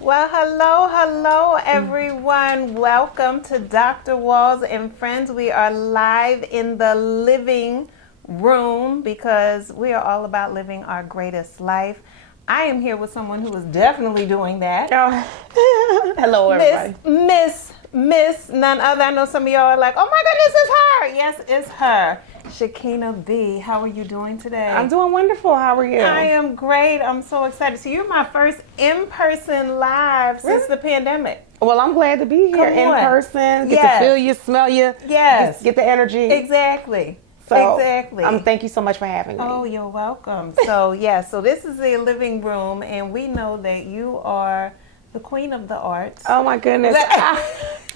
Well, hello, everyone. Welcome to Dr. Walls and Friends. We are live in the living room because we are all about living our greatest life. I am here with someone who is definitely doing that. Oh. Hello, everybody. Miss, none other. I know some of y'all are like, oh my goodness, it's her. Yes, it's her. Shekhinah B, how are you doing today? I'm doing wonderful. How are you? I am great. I'm so excited. So you're my first in-person live since the pandemic. Well, I'm glad to be here in person. Get to feel you, smell you. Yes. Get the energy. Exactly. So, exactly. Thank you so much for having me. Oh, you're welcome. So so this is the living room, and we know that you are the queen of the arts. Oh my goodness.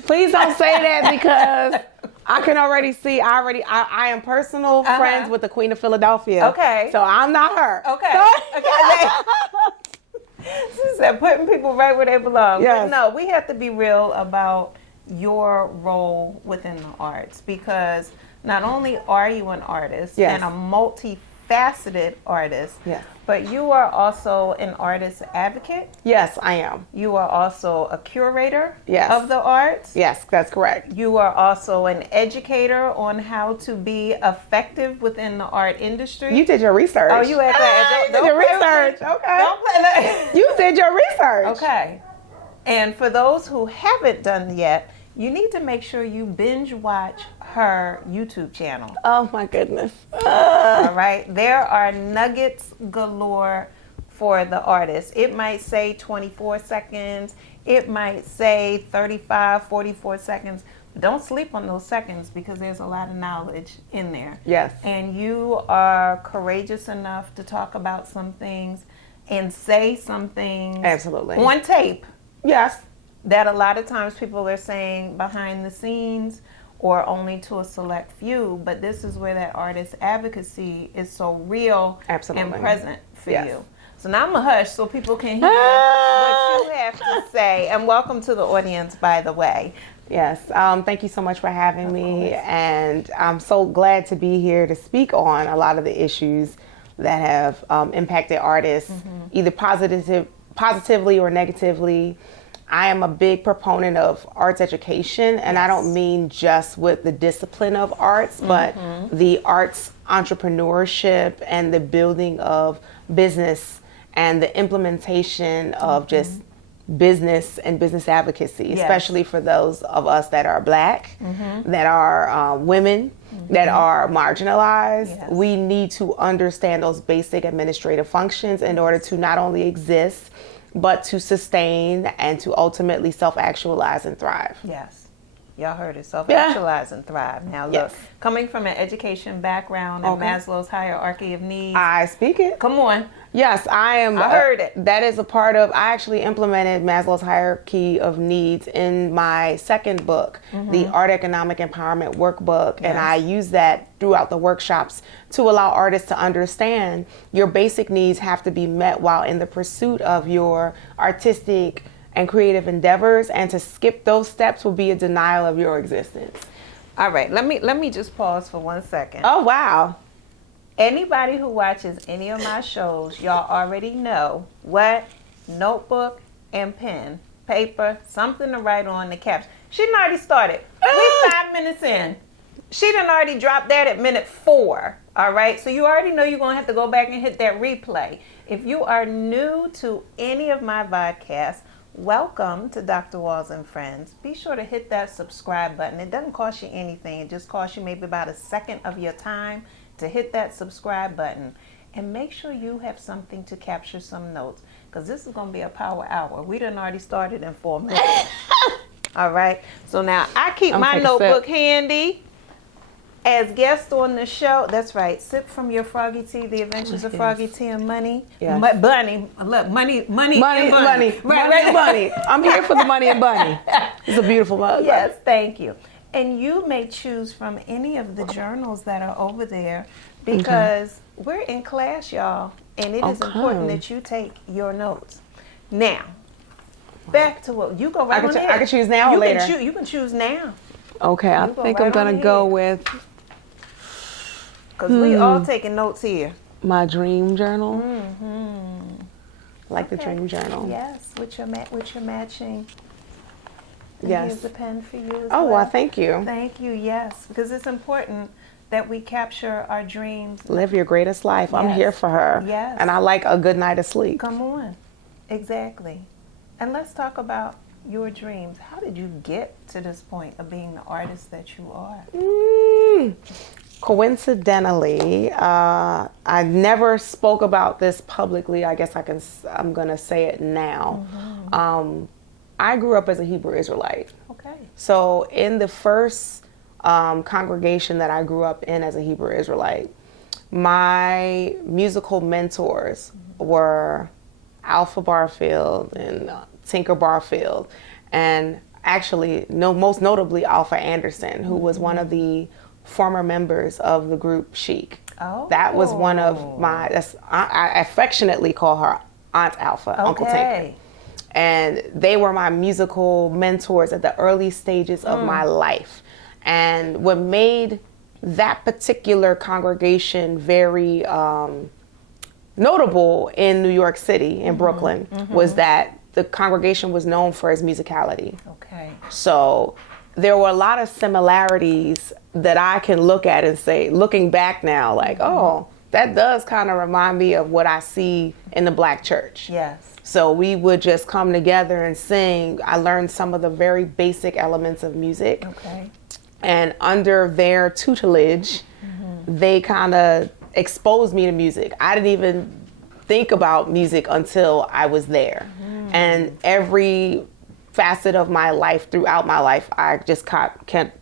Please don't say that because I can already see. I am personal friends with the Queen of Philadelphia. Okay. So I'm not her. Okay. Okay. She said putting people right where they belong. Yes. But no, we have to be real about your role within the arts, because not only are you an artist and a multifaceted artist, but you are also an artist advocate. Yes, I am. You are also a curator of the arts. Yes, that's correct. You are also an educator on how to be effective within the art industry. You did your research. Oh, you act like you did your research. Okay. Don't play that. You did your research. Okay. And for those who haven't done yet, you need to make sure you binge watch her YouTube channel. Oh my goodness. All right. There are nuggets galore for the artist. It might say 24 seconds. It might say 35, 44 seconds. Don't sleep on those seconds because there's a lot of knowledge in there. Yes. And you are courageous enough to talk about some things and say some things. Absolutely. On tape. Yes. That a lot of times people are saying behind the scenes or only to a select few, but this is where that artist advocacy is so real and present for you. So now I'm going to hush so people can hear what you have to say. And welcome to the audience, by the way. Yes, thank you so much for having me, and I'm so glad to be here to speak on a lot of the issues that have impacted artists, either positively or negatively. I am a big proponent of arts education, and I don't mean just with the discipline of arts, but the arts entrepreneurship and the building of business and the implementation of just business and business advocacy, especially for those of us that are Black, that are women, that are marginalized. We need to understand those basic administrative functions in order to not only exist, but to sustain and to ultimately self-actualize and thrive. Yes. Y'all heard it, self-actualize and thrive. Now look, coming from an education background and Maslow's hierarchy of needs. I speak it. Come on. Yes, I am. I heard it. That is a part of, I actually implemented Maslow's hierarchy of needs in my second book, the Art Economic Empowerment Workbook. And I use that throughout the workshops to allow artists to understand your basic needs have to be met while in the pursuit of your artistic and creative endeavors, and to skip those steps will be a denial of your existence. All right, let me just pause for 1 second. Oh, wow. Anybody who watches any of my shows, y'all already know what notebook and pen, paper, something to write on the caps. She done already started. We 5 minutes in. She done already dropped that at minute 4. All right, so you already know you're going to have to go back and hit that replay. If you are new to any of my podcasts, welcome to Dr. Walls and Friends. Be sure to hit that subscribe button. It doesn't cost you anything. It just costs you maybe about a second of your time to hit that subscribe button. And make sure you have something to capture some notes, because this is going to be a power hour. We done already started in 4 minutes. All right. So now I keep my notebook handy. As guests on the show, that's right, Sip from Your Froggy Tea, The Adventures of Froggy Tea and Money. Yes. Bunny, look, money and bunny. Money and bunny. I'm here for the money and bunny. It's a beautiful mug. Yes, thank you. And you may choose from any of the journals that are over there, because we're in class, y'all, and it is important that you take your notes. Now, back to what you go right on ahead. I can choose now or later? You can choose now. Okay, I think I'm going to go with... Because we all taking notes here. My dream journal. I like the dream journal. Yes, with your matching. And Yes. here's the pen for you as Oh, well. well, thank you. Thank you, yes. Because it's important that we capture our dreams. Live your greatest life. I'm Yes. here for her. Yes. And I like a good night of sleep. Come on. Exactly. And let's talk about your dreams. How did you get to this point of being the artist that you are? Coincidentally, I never spoke about this publicly. I guess I'm going to say it now. I grew up as a Hebrew Israelite. Okay. So in the first congregation that I grew up in as a Hebrew Israelite, my musical mentors were Alpha Barfield and Tinker Barfield, and actually, most notably Alpha Anderson, who was one of the former members of the group Chic. Oh. That was one of my, I affectionately call her Aunt Alpha, Uncle Tinker. And they were my musical mentors at the early stages of my life. And what made that particular congregation very notable in New York City, in Brooklyn, was that the congregation was known for its musicality. Okay. So there were a lot of similarities that I can look at and say, looking back now, like, oh, that does kind of remind me of what I see in the Black church. Yes. So we would just come together and sing. I learned some of the very basic elements of music. Okay. And under their tutelage, they kind of exposed me to music. I didn't even think about music until I was there. And every facet of my life, throughout my life, I just can't,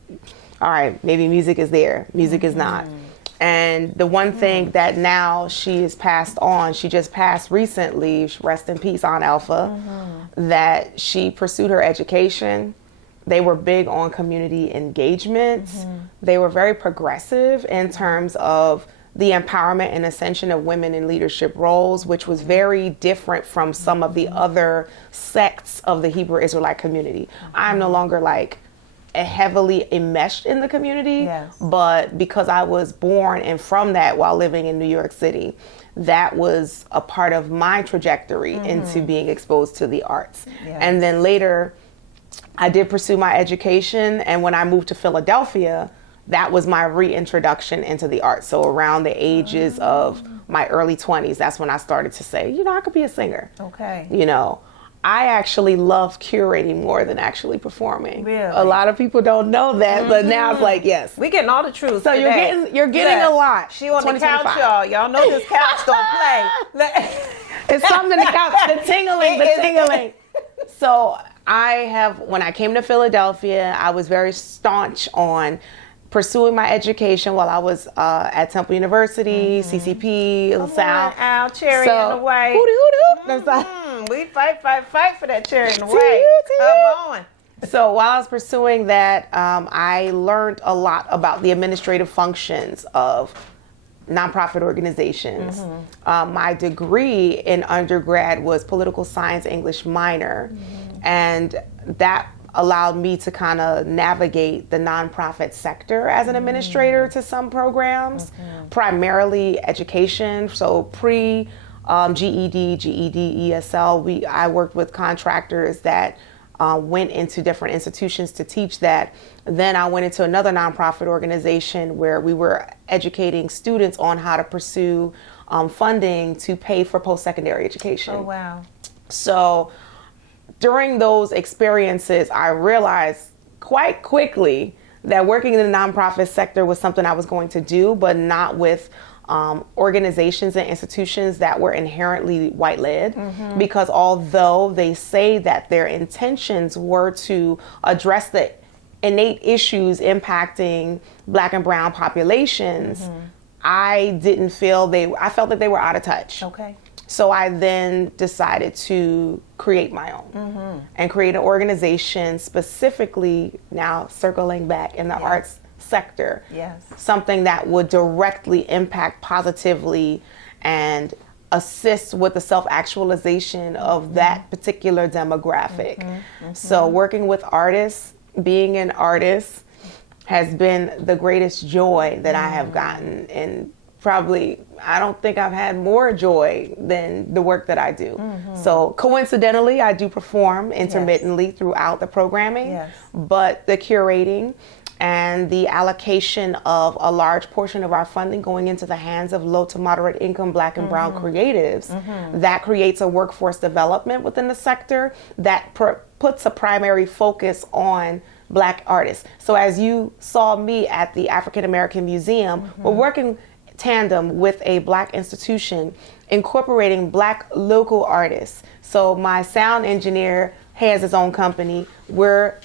all right, maybe music is there, music is not. And the one thing that now she has passed on, she just passed recently, rest in peace, Aunt Alpha, that she pursued her education. They were big on community engagement. They were very progressive in terms of the empowerment and ascension of women in leadership roles, which was very different from some of the other sects of the Hebrew Israelite community. I'm no longer like heavily enmeshed in the community, but because I was born and from that while living in New York City, that was a part of my trajectory into being exposed to the arts. And then later, I did pursue my education, and when I moved to Philadelphia, that was my reintroduction into the arts. So around the ages of my early 20s, that's when I started to say, you know, I could be a singer. Okay. You know, I actually love curating more than actually performing. Really? A lot of people don't know that, but now it's like, yes. We getting all the truth. So today. you're getting a lot. She on the couch, y'all. Y'all know this couch don't play. It's something to couch. The tingling. So when I came to Philadelphia, I was very staunch on pursuing my education while I was at Temple University, CCP, LaSalle. Al, cherry in the white. We fight for that cherry in the white. Come on. So while I was pursuing that, I learned a lot about the administrative functions of nonprofit organizations. My degree in undergrad was political science English minor, and that allowed me to kind of navigate the nonprofit sector as an administrator to some programs, primarily education. So GED, ESL, I worked with contractors that went into different institutions to teach that. Then I went into another nonprofit organization where we were educating students on how to pursue funding to pay for post-secondary education. Oh, wow. So during those experiences, I realized quite quickly that working in the nonprofit sector was something I was going to do, but not with organizations and institutions that were inherently white-led. Because although they say that their intentions were to address the innate issues impacting Black and brown populations, I felt that they were out of touch. Okay. So I then decided to create my own and create an organization specifically, now circling back, in the arts sector. Yes. Something that would directly impact positively and assist with the self-actualization of that particular demographic. So working with artists, being an artist, has been the greatest joy that I have gotten. And probably, I don't think I've had more joy than the work that I do. So coincidentally, I do perform intermittently throughout the programming, but the curating and the allocation of a large portion of our funding going into the hands of low to moderate income Black and brown creatives, that creates a workforce development within the sector that puts a primary focus on Black artists. So as you saw me at the African American Museum, we're working tandem with a Black institution incorporating Black local artists. So my sound engineer has his own company. We're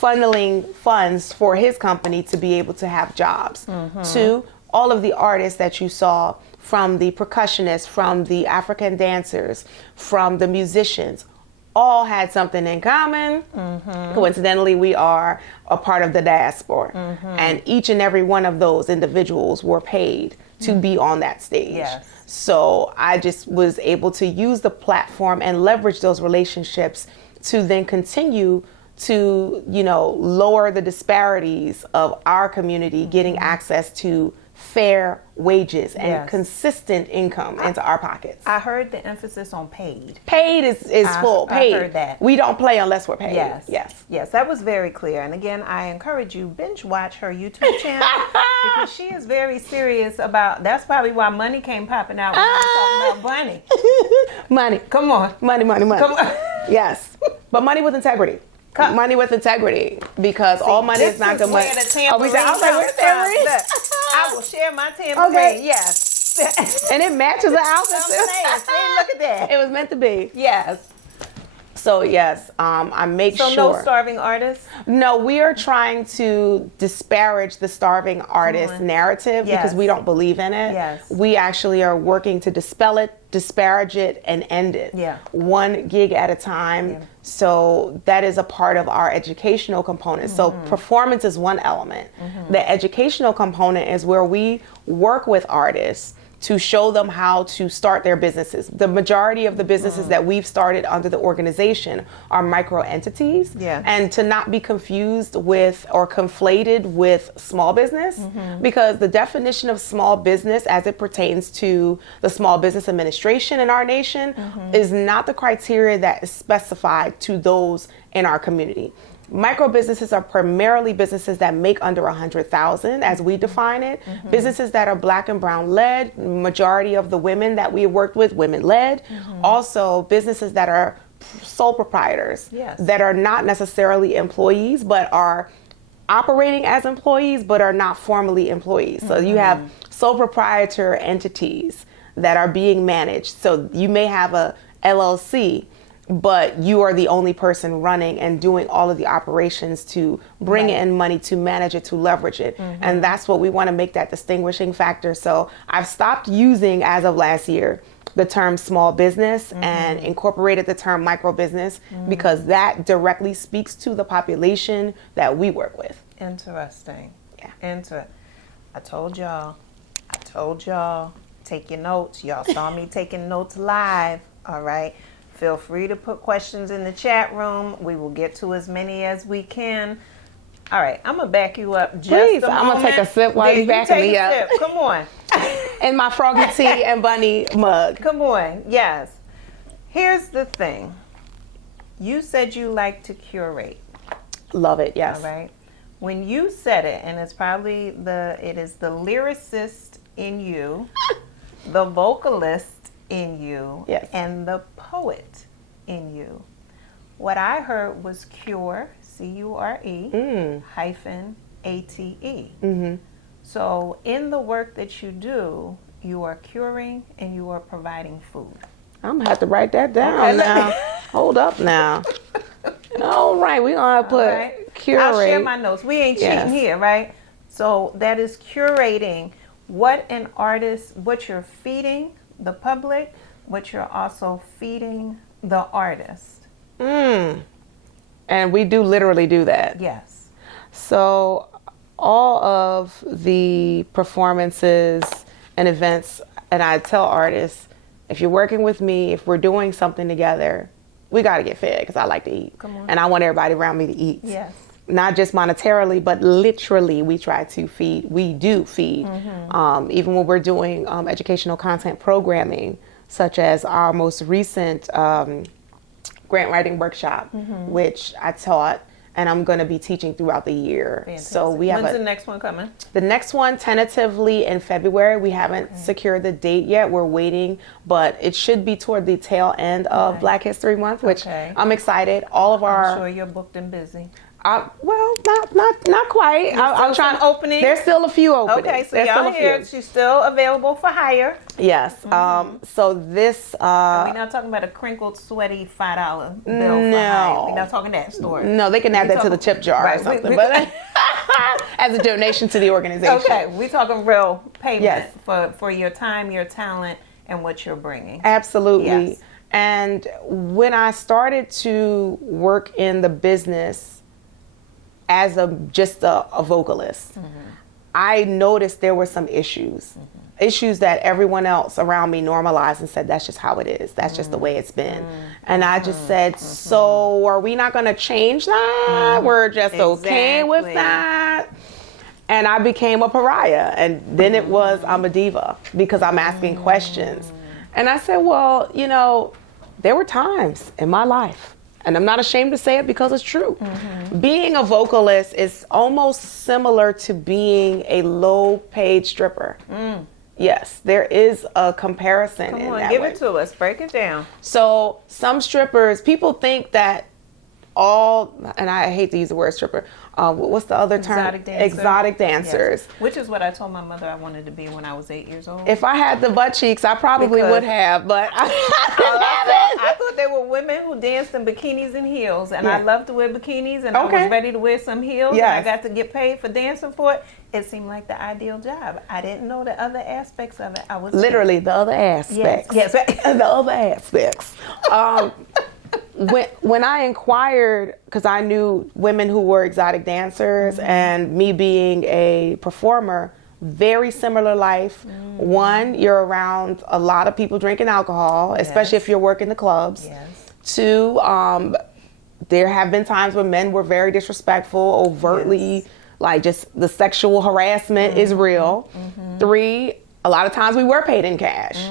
funneling funds for his company to be able to have jobs. To all of the artists that you saw, from the percussionists, from the African dancers, from the musicians, all had something in common. Coincidentally, we are a part of the diaspora. And each and every one of those individuals were paid to be on that stage. So I just was able to use the platform and leverage those relationships to then continue to, lower the disparities of our community getting access to fair wages and consistent income into our pockets. I heard the emphasis on paid. Paid is full. Paid. I heard that. We don't play unless we're paid. Yes, that was very clear. And again, I encourage you, binge watch her YouTube channel because she is very serious about, that's probably why money came popping out when we were talking about money. Money. Come on. Money. Come on. Yes. But money with integrity. Money with integrity, because all money is not good money. I was like, where's tambourine? I will share my tambourine. Okay. Yes. And it matches the outfit. See, look at that. It was meant to be. Yes. So yes, I make sure. So no starving artists? No, we are trying to disparage the starving artist narrative because we don't believe in it. We actually are working to dispel it, disparage it, and end it. One gig at a time. So that is a part of our educational component. So performance is one element. The educational component is where we work with artists to show them how to start their businesses. The majority of the businesses that we've started under the organization are micro entities. And to not be confused with or conflated with small business, because the definition of small business as it pertains to the Small Business Administration in our nation is not the criteria that is specified to those in our community. Micro businesses are primarily businesses that make under 100,000 as we define it. Businesses that are Black and brown led, majority of the women that we worked with, women led. Also businesses that are sole proprietors, that are not necessarily employees, but are operating as employees, but are not formally employees. So you have sole proprietor entities that are being managed. So you may have a LLC, but you are the only person running and doing all of the operations to bring in money, to manage it, to leverage it. And that's what we want to make that distinguishing factor. So I've stopped using, as of last year, the term small business and incorporated the term micro business because that directly speaks to the population that we work with. Interesting. Yeah. I told y'all, take your notes. Y'all saw me taking notes live, all right? Feel free to put questions in the chat room. We will get to as many as we can. All right, I'm gonna back you up just Please, a moment. I'm gonna take a sip while you backing me up. Come on. In my Froggy Tea and Bunny mug. Come on, yes. Here's the thing. You said you like to curate. Love it, yes. All right. When you said it, and it's probably it is the lyricist in you, the vocalist in you, and the poet in you. What I heard was cure, C-U-R-E, hyphen A-T-E. So in the work that you do, you are curing and you are providing food. I'm gonna have to write that down now. Hold up now. All right, we're gonna put curate. I'll share my notes. We ain't cheating here, right? So that is curating what an artist, what you're feeding the public, what you're also feeding the artist. And we do literally do that. Yes. So all of the performances and events, and I tell artists, if you're working with me, if we're doing something together, we got to get fed because I like to eat. Come on. And I want everybody around me to eat. Yes. not just monetarily, but literally we do feed. Even when we're doing educational content programming, such as our most recent grant writing workshop, which I taught, and I'm going to be teaching throughout the year. Fantastic. So we have When's the next one coming? The next one tentatively in February. We haven't secured the date yet. We're waiting, but it should be toward the tail end of Black History Month, which I'm excited. All of our I'm sure you're booked and busy. Well, not quite. I'm trying to opening. There's still a few openings. Okay, so y'all hear she's still available for hire. Yes. So this. We're not talking about a crinkled, sweaty $5 bill for hire. We're not talking that story. No, they can add that to the tip jar or something, but as a donation to the organization. Okay, we're talking real payment for your time, your talent, and what you're bringing. Absolutely. Yes. And when I started to work in the business as just a vocalist, I noticed there were some issues that everyone else around me normalized and said, that's just how it is. That's just the way it's been. And I just said, so are we not going to change that? We're just okay with that. And I became a pariah. And then it was, I'm a diva because I'm asking questions. And I said, well, you know, there were times in my life, and I'm not ashamed to say it because it's true. Being a vocalist is almost similar to being a low-paid stripper. Yes, there is a comparison in that way. Give it to us. Break it down. So some strippers, people think that and I hate to use the word stripper, what's the other term? Exotic dancers. Yes. Which is what I told my mother I wanted to be when I was 8 years old. If I had the butt cheeks, I probably would have, but I thought they were women who danced in bikinis and heels, and I loved to wear bikinis, and I was ready to wear some heels, and I got to get paid for dancing for it. It seemed like the ideal job. I didn't know the other aspects of it. I was literally the other aspects. Yes. The other aspects. When I inquired, because I knew women who were exotic dancers, and me being a performer, very similar life. One, you're around a lot of people drinking alcohol, especially if you're working the clubs. Two, there have been times when men were very disrespectful, overtly, like just the sexual harassment is real. Three, a lot of times we were paid in cash.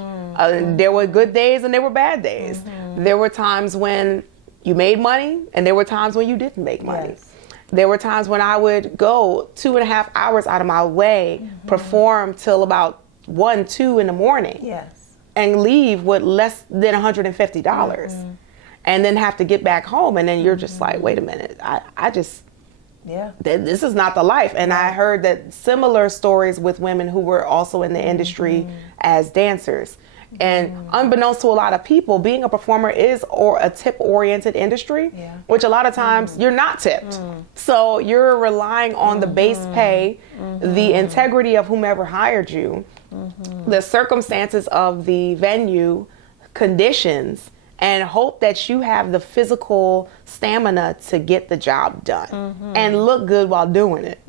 There were good days and there were bad days. There were times when you made money and there were times when you didn't make money. There were times when I would go 2.5 hours out of my way, perform till about 1, 2 in the morning, and leave with less than $150, and then have to get back home. And then you're just like, wait a minute, this is not the life. And I heard that similar stories with women who were also in the industry as dancers. And unbeknownst to a lot of people, being a performer is a tip-oriented industry, which a lot of times you're not tipped. So you're relying on the base pay, the integrity of whomever hired you, the circumstances of the venue, conditions, and hope that you have the physical stamina to get the job done and look good while doing it.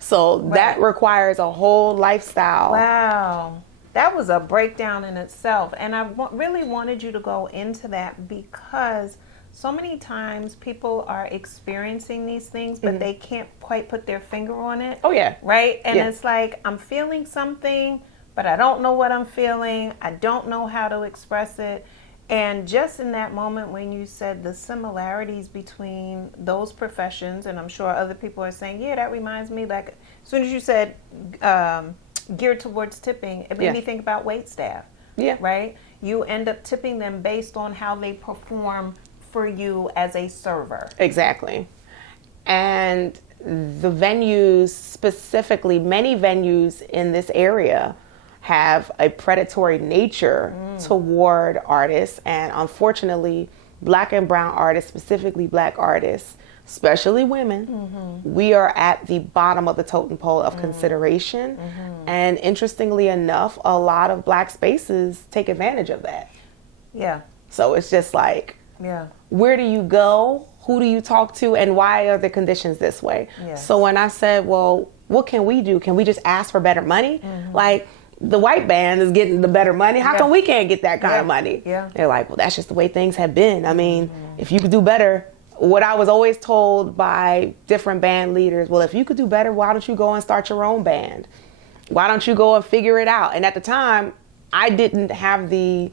So that requires a whole lifestyle. Wow. That was a breakdown in itself. And I really wanted you to go into that because so many times people are experiencing these things, but they can't quite put their finger on it. Right? And it's like, I'm feeling something, but I don't know what I'm feeling. I don't know how to express it. And just in that moment when you said the similarities between those professions, and I'm sure other people are saying, yeah, that reminds me, like, as soon as you said geared towards tipping, it made me think about wait staff. Right? You end up tipping them based on how they perform for you as a server. Exactly. And the venues, specifically, many venues in this area have a predatory nature toward artists, and unfortunately Black and brown artists, specifically Black artists, especially women, we are at the bottom of the totem pole of consideration. And interestingly enough, a lot of Black spaces take advantage of that. So it's just like, where do you go? Who do you talk to? And why are the conditions this way? So when I said, well, what can we do? Can we just ask for better money? Like, the white band is getting the better money. How come we can't get that kind of money? They're like, well, that's just the way things have been. I mean, if you could do better, what I was always told by different band leaders, well, if you could do better, why don't you go and start your own band? Why don't you go and figure it out? And at the time, I didn't have the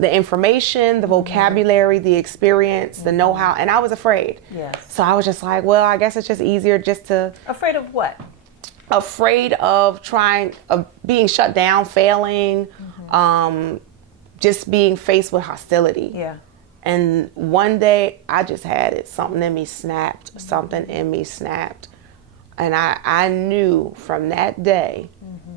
information, the vocabulary, the experience, the know-how, and I was afraid. Yes. So I was just like, well, I guess it's just easier just to... Afraid of what? Afraid of being shut down, failing, just being faced with hostility. Yeah. And one day I just had it. Something in me snapped. And I knew from that day,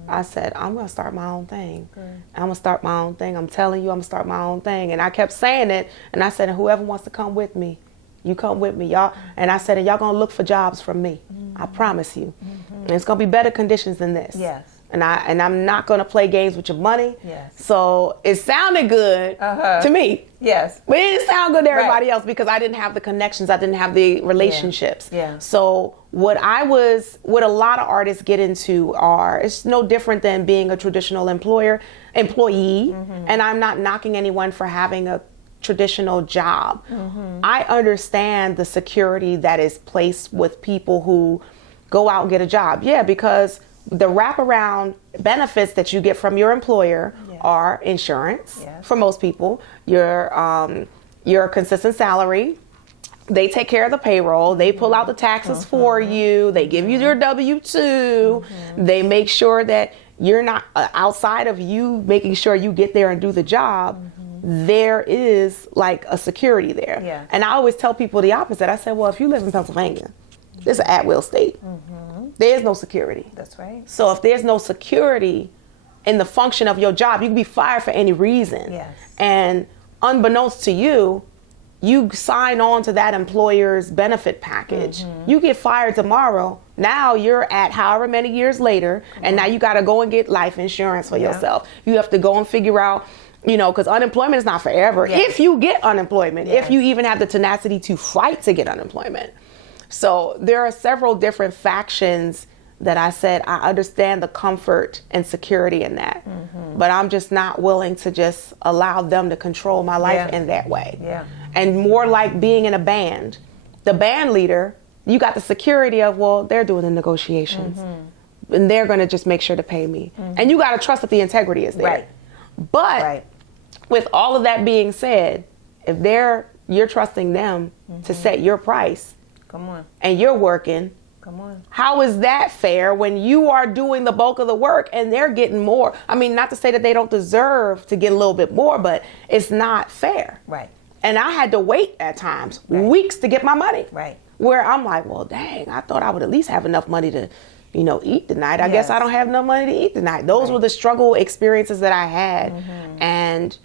I said, I'm going to start my own thing. I'm going to start my own thing. I'm telling you, I'm going to start my own thing. And I kept saying it. And I said, whoever wants to come with me, you come with me, y'all. And I said, and y'all going to look for jobs from me. I promise you. And it's going to be better conditions than this. Yes. And I'm not going to play games with your money. Yes. So it sounded good to me. Yes. But it didn't sound good to everybody else because I didn't have the connections. I didn't have the relationships. Yeah. So what a lot of artists get into it's no different than being a traditional employee. And I'm not knocking anyone for having a traditional job. I understand the security that is placed with people who go out and get a job. Yeah, because the wraparound benefits that you get from your employer are insurance for most people, your consistent salary. They take care of the payroll. They pull out the taxes for you. They give you your W-2. They make sure that you're not outside of you making sure you get there and do the job. There is like a security there. Yeah. And I always tell people the opposite. I said, well, if you live in Pennsylvania, this is an at-will state. There is no security. That's right. So if there's no security in the function of your job, you can be fired for any reason. Yes. And unbeknownst to you, you sign on to that employer's benefit package. You get fired tomorrow. Now you're at however many years later, and now you got to go and get life insurance for yourself. You have to go and figure out, because unemployment is not forever. If you get unemployment, if you even have the tenacity to fight to get unemployment. So there are several different factions that I said, I understand the comfort and security in that, but I'm just not willing to just allow them to control my life in that way. Yeah. And more like being in a band. The band leader, you got the security of, well, they're doing the negotiations and they're going to just make sure to pay me. And you got to trust that the integrity is there. Right. But with all of that being said, if you're trusting them to set your price, come on, and you're working, come on, how is that fair when you are doing the bulk of the work and they're getting more? I mean, not to say that they don't deserve to get a little bit more, but it's not fair. Right. And I had to wait at times, weeks to get my money. Right. Where I'm like, well, dang, I thought I would at least have enough money to, eat tonight. I guess I don't have enough money to eat tonight. Those were the struggle experiences that I had. And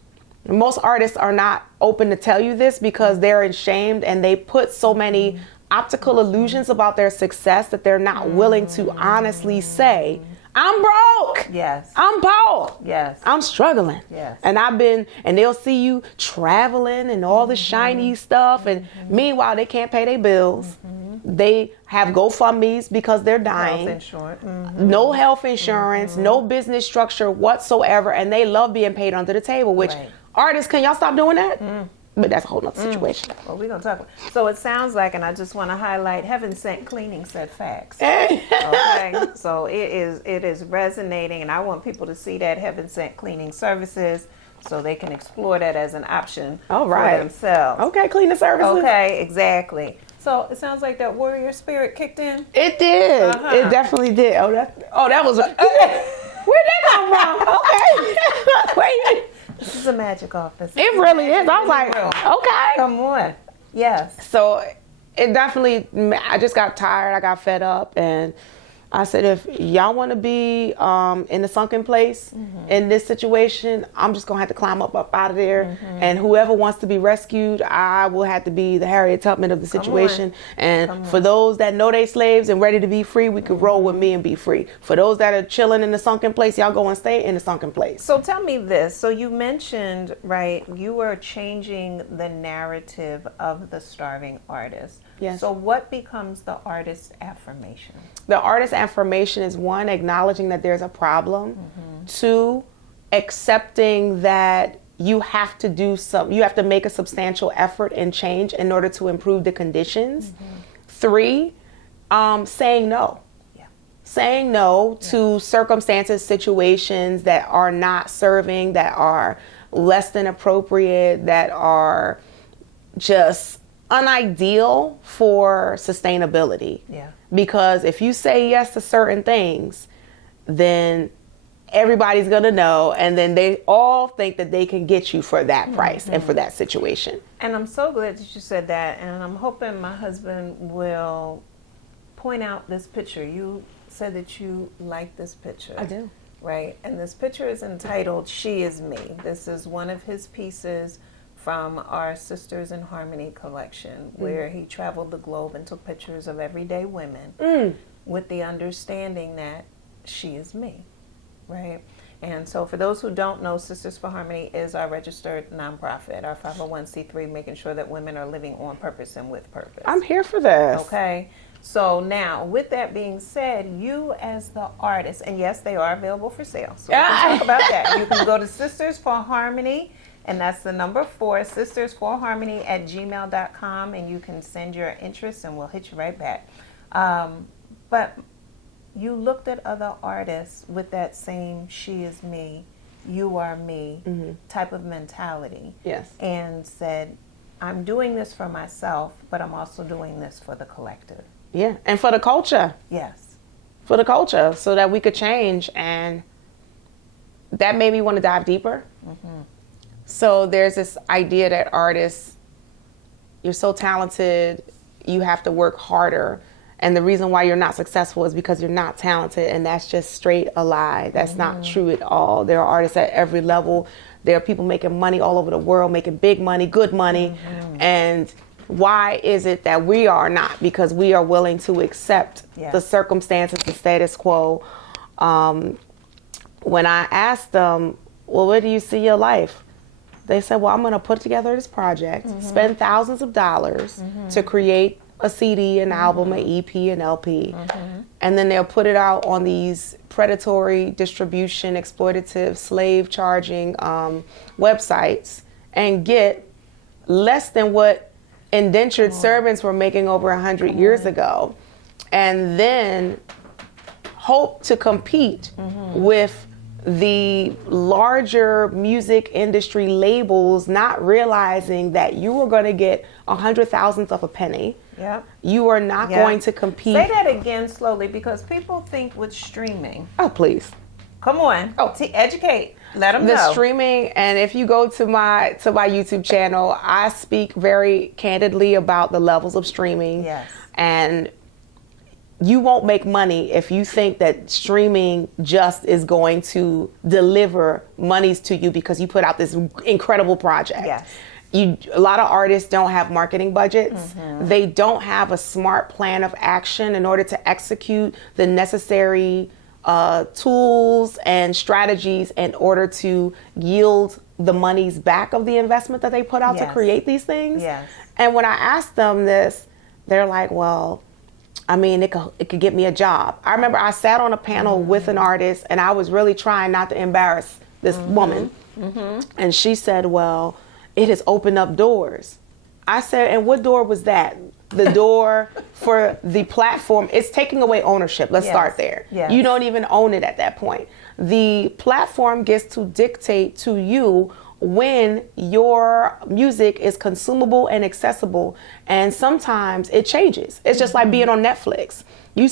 most artists are not open to tell you this because they're ashamed and they put so many optical illusions about their success that they're not willing to honestly say, I'm broke. Yes. I'm poor. Yes. I'm struggling. Yes. And they'll see you traveling and all the shiny stuff. And meanwhile, they can't pay their bills. They have GoFundMes because they're dying. Health insurance. No health insurance, no business structure whatsoever. And they love being paid under the table, which artists, can y'all stop doing that? But that's a whole nother situation. Well, we're going to talk about it. So it sounds like, and I just want to highlight, Heaven Sent Cleaning said facts. Okay. So it is resonating, and I want people to see that Heaven Sent Cleaning Services so they can explore that as an option for themselves. Okay, cleaning services. Okay, exactly. So it sounds like that warrior spirit kicked in. It did. It definitely did. That was where'd that come from? Okay. Wait. This is a magic office. It really is. I was like, okay. Come on. Yes. So it definitely, I just got tired. I got fed up. And I said, if y'all want to be in the sunken place in this situation, I'm just going to have to climb up out of there. And whoever wants to be rescued, I will have to be the Harriet Tubman of the situation. And for those that know they slaves and ready to be free, we could roll with me and be free. For those that are chilling in the sunken place, y'all go and stay in the sunken place. So tell me this. So you mentioned, you were changing the narrative of the starving artist. Yes. So what becomes the artist's affirmation? The artist's affirmation is, one, acknowledging that there's a problem. Two, accepting that you have to make a substantial effort and change in order to improve the conditions. 3, saying no. Saying no to circumstances, situations that are not serving, that are less than appropriate, that are just unideal for sustainability. Yeah. Because if you say yes to certain things, then everybody's going to know, and then they all think that they can get you for that price and for that situation. And I'm so glad that you said that, and I'm hoping my husband will point out this picture. You said that you like this picture. I do. Right? And this picture is entitled She Is Me. This is one of his pieces from our Sisters in Harmony collection, where he traveled the globe and took pictures of everyday women with the understanding that she is me. Right? And so for those who don't know, Sisters for Harmony is our registered nonprofit, our 501c3, making sure that women are living on purpose and with purpose. I'm here for this. Okay. So now, with that being said, you as the artist, and yes, they are available for sale. So we can talk about that. You can go to Sisters for Harmony, and that's the number 4, sistersforharmony@gmail.com, and you can send your interest, and we'll hit you right back. But you looked at other artists with that same "she is me, you are me" type of mentality. Yes. And said, I'm doing this for myself, but I'm also doing this for the collective. Yeah, and for the culture. Yes. For the culture, so that we could change. And that made me want to dive deeper. So there's this idea that artists, you're so talented, you have to work harder. And the reason why you're not successful is because you're not talented. And that's just straight a lie. That's not true at all. There are artists at every level. There are people making money all over the world, making big money, good money. And why is it that we are not? Because we are willing to accept the circumstances, the status quo. When I asked them, well, where do you see your life? They said, well, I'm going to put together this project, spend thousands of dollars to create a CD, an album, an EP, an LP. And then they'll put it out on these predatory distribution, exploitative, slave charging websites and get less than what indentured servants were making over 100 years ago. And then hope to compete with the larger music industry labels, not realizing that you were going to get 100,000th of a penny. Yep. You are not going to compete. Say that again slowly, because people think with streaming. Oh, please. Come on. Educate. Let them know. The streaming, and if you go to my YouTube channel, I speak very candidly about the levels of streaming. Yes. And you won't make money if you think that streaming just is going to deliver monies to you because you put out this incredible project. Yes. A lot of artists don't have marketing budgets. They don't have a smart plan of action in order to execute the necessary tools and strategies in order to yield the monies back of the investment that they put out to create these things. Yes. And when I asked them this, they're like, well, I mean, it could get me a job. I remember I sat on a panel with an artist, and I was really trying not to embarrass this woman. And she said, well, it has opened up doors. I said, and what door was that? The door for the platform. It's taking away ownership. Let's start there. Yes. You don't even own it at that point. The platform gets to dictate to you when your music is consumable and accessible. And sometimes it changes. It's just like being on Netflix. You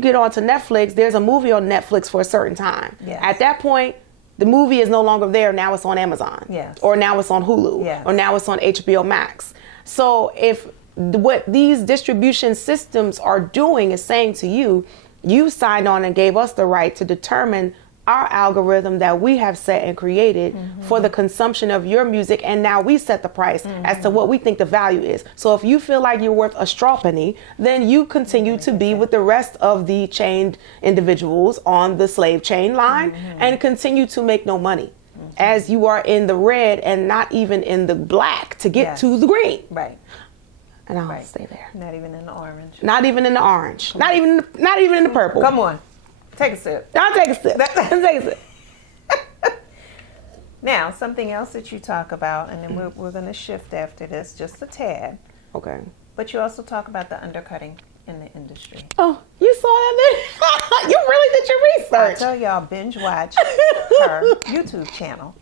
get onto Netflix, there's a movie on Netflix for a certain time. Yes. At that point, the movie is no longer there. Now it's on Amazon. Yes. Or now it's on Hulu. Yes. Or now it's on HBO Max. So if what these distribution systems are doing is saying to you, you signed on and gave us the right to determine our algorithm that we have set and created for the consumption of your music, and now we set the price as to what we think the value is. So if you feel like you're worth a straw penny, then you continue to be with the rest of the chained individuals on the slave chain line and continue to make no money as you are in the red and not even in the black to get to the green. Right. And I'll stay there. Not even in the orange. Not even in the orange. Not even in the purple. Come on. Take a sip. I'll take a sip. Take a sip. Now, something else that you talk about, and then we're going to shift after this just a tad. Okay. But you also talk about the undercutting in the industry. Oh, you saw that? You really did your I research. tell y'all, binge watch her YouTube channel.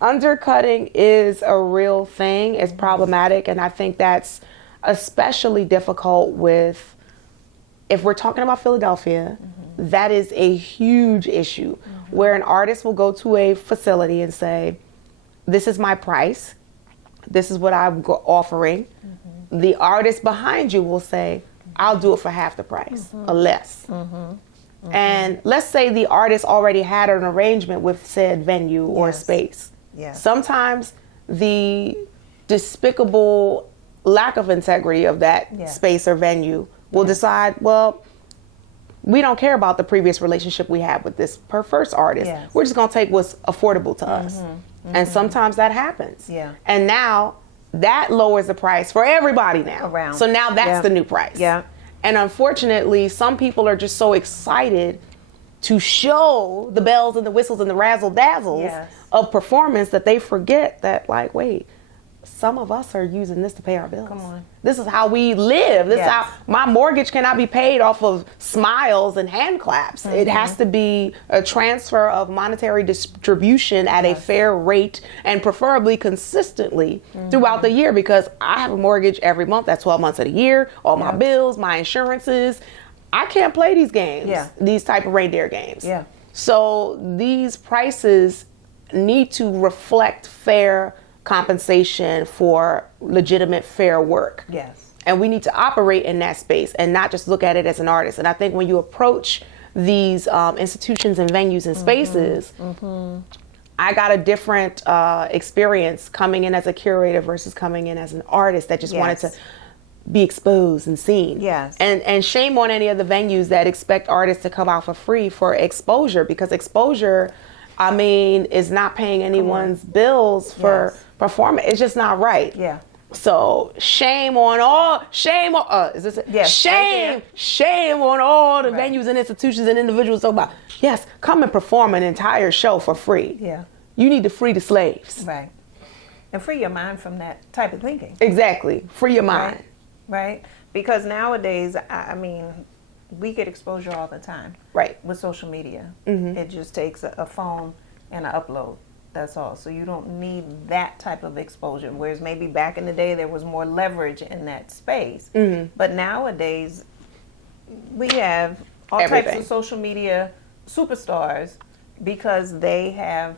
Undercutting is a real thing. It's problematic, and I think that's especially difficult with, if we're talking about Philadelphia, that is a huge issue where an artist will go to a facility and say, this is my price. This is what I'm offering. The artist behind you will say, I'll do it for half the price or less. And let's say the artist already had an arrangement with said venue or space. Yes. Sometimes the despicable lack of integrity of that space or venue will decide, well, we don't care about the previous relationship we had with this first artist. Yes. We're just going to take what's affordable to us. And sometimes that happens. Yeah. And now that lowers the price for everybody now. Around. So now that's the new price. Yeah. And unfortunately, some people are just so excited to show the bells and the whistles and the razzle dazzles of performance that they forget that, like, wait, some of us are using this to pay our bills. Come on. This is how we live. This is how my mortgage cannot be paid off of smiles and hand claps. It has to be a transfer of monetary distribution at a fair rate and preferably consistently throughout the year, because I have a mortgage every month. That's 12 months of the year. All my bills, my insurances. I can't play these games, these type of reindeer games. Yeah. So these prices need to reflect fair compensation for legitimate, fair work. Yes. And we need to operate in that space and not just look at it as an artist. And I think when you approach these institutions and venues and spaces, I got a different experience coming in as a curator versus coming in as an artist that just wanted to be exposed and seen. Yes. And shame on any of the venues that expect artists to come out for free for exposure, because exposure, I mean, is not paying anyone's bills for performing. It's just not right. Yeah. So shame on is this it? Yes, Shame on all the venues and institutions and individuals talking about, yes, come and perform an entire show for free. Yeah. You need to free the slaves. Right. And free your mind from that type of thinking. Exactly. Free your mind. Right. Because nowadays, I mean, we get exposure all the time. Right. With social media. It just takes a phone and an upload. That's all. So you don't need that type of exposure. Whereas maybe back in the day, there was more leverage in that space. But nowadays, we have all types of social media superstars because they have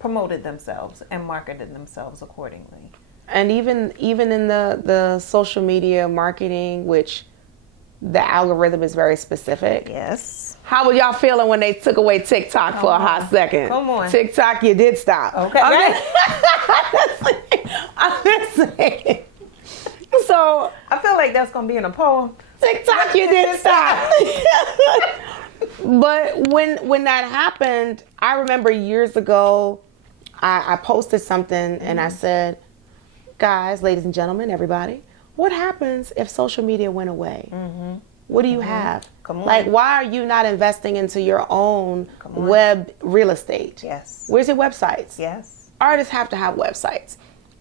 promoted themselves and marketed themselves accordingly. And even in the social media marketing, which the algorithm is very specific. Yes. How were y'all feeling when they took away TikTok for a hot second? Come on. TikTok, you did stop. Okay. I'm just saying. So I feel like that's going to be in a poem. TikTok, you did stop. But when that happened, I remember years ago, I posted something and I said, guys, ladies and gentlemen, everybody, what happens if social media went away? What do you have? Like, why are you not investing into your own web real estate? Yes. Where's your websites? Yes. Artists have to have websites.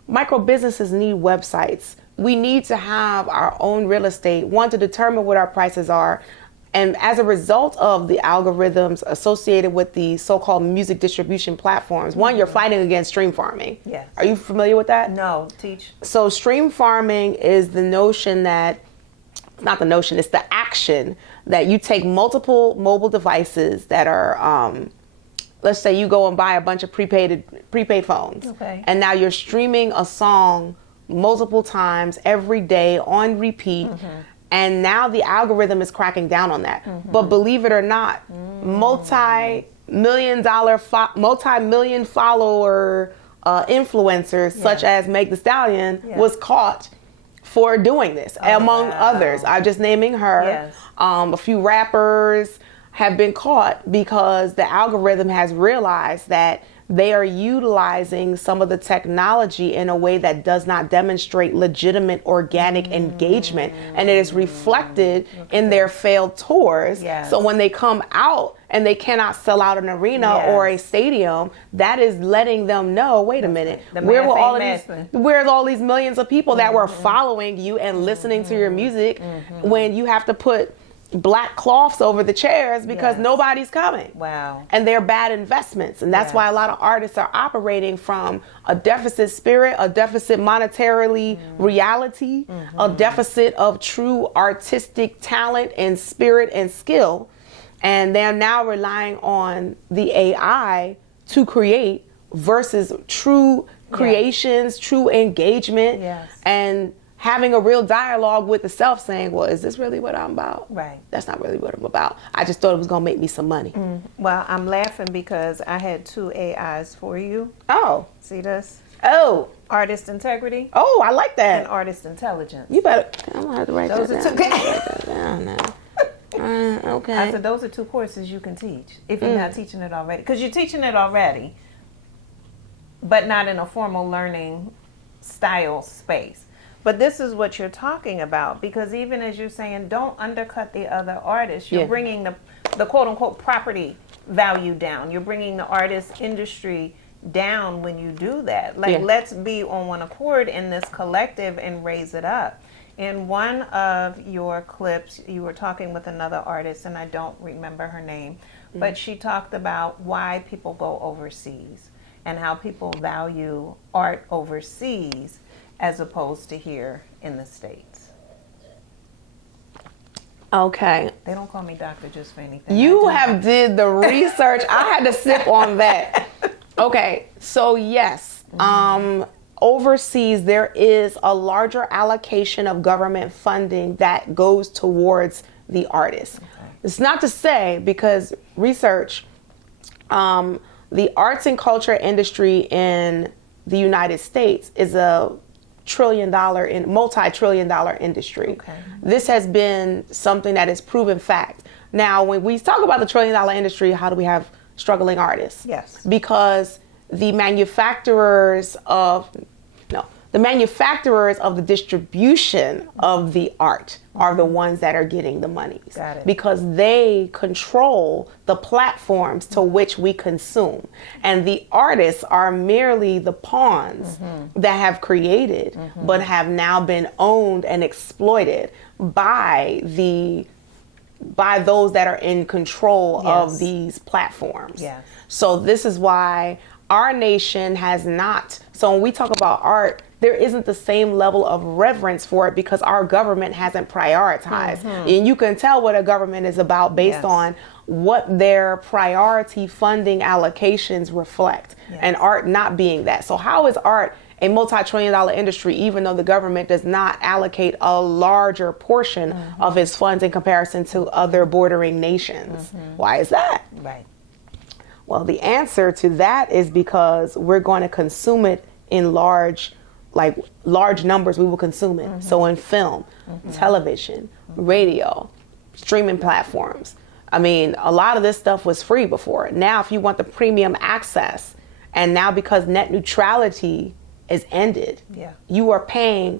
Micro businesses need websites. We need to have our own real estate, one, to determine what our prices are. And as a result of the algorithms associated with the so-called music distribution platforms, one, you're fighting against stream farming. Yes. Are you familiar with that? No, teach. So stream farming is the notion that, not the notion, it's the action that you take multiple mobile devices that are, let's say you go and buy a bunch of prepaid phones. Okay. And now you're streaming a song multiple times every day on repeat. And now the algorithm is cracking down on that. But believe it or not, multi-million follower influencers such as Meg Thee Stallion was caught for doing this, among others. I'm just naming her. Yes. A few rappers have been caught because the algorithm has realized that they are utilizing some of the technology in a way that does not demonstrate legitimate organic engagement, and it is reflected in their failed tours. Yes. So when they come out and they cannot sell out an arena or a stadium, that is letting them know, wait a minute, where's all these millions of people that were following you and listening to your music when you have to put black cloths over the chairs because nobody's coming. Wow. And they're bad investments. And that's why a lot of artists are operating from a deficit spirit, a deficit monetarily reality, a deficit of true artistic talent and spirit and skill. And they're now relying on the AI to create versus true creations, true engagement, and having a real dialogue with the self saying, well, is this really what I'm about? Right. That's not really what I'm about. I just thought it was going to make me some money. Well, I'm laughing because I had 2 AIs for you. Oh. See this? Oh. Artist integrity. Oh, I like that. And artist intelligence. You better. I'm going to have to write Those that are down. 2. Write that down now. Okay. I said those are 2 courses you can teach if you're not teaching it already. Because you're teaching it already, but not in a formal learning style space. But this is what you're talking about, because even as you're saying, don't undercut the other artists. You're bringing the quote unquote property value down. You're bringing the artist industry down when you do that. Like, let's be on one accord in this collective and raise it up. In one of your clips, you were talking with another artist, and I don't remember her name, but she talked about why people go overseas and how people value art overseas as opposed to here in the States. Okay. They don't call me doctor just for anything. You have did the research. I had to sip on that. Okay. So yes, overseas there is a larger allocation of government funding that goes towards the artist. It's not to say, because research, the arts and culture industry in the United States is a multi-trillion dollar industry. This has been something that is proven fact. Now, when we talk about the $1 trillion industry, how do we have struggling artists? Yes. Because the manufacturers of the distribution of the art are the ones that are getting the monies. Got it. Because they control the platforms to which we consume. And the artists are merely the pawns that have created, but have now been owned and exploited by those that are in control of these platforms. Yes. So this is why our nation has not. So when we talk about art, there isn't the same level of reverence for it because our government hasn't prioritized. And you can tell what a government is about based on what their priority funding allocations reflect, and art not being that. So how is art a multi-trillion dollar industry even though the government does not allocate a larger portion of its funds in comparison to other bordering nations? Why is that? Right. Well, the answer to that is because we're going to consume it in large numbers. We will consume it. So in film, television, radio, streaming platforms. I mean, a lot of this stuff was free before. Now, if you want the premium access, and now because net neutrality is ended, you are paying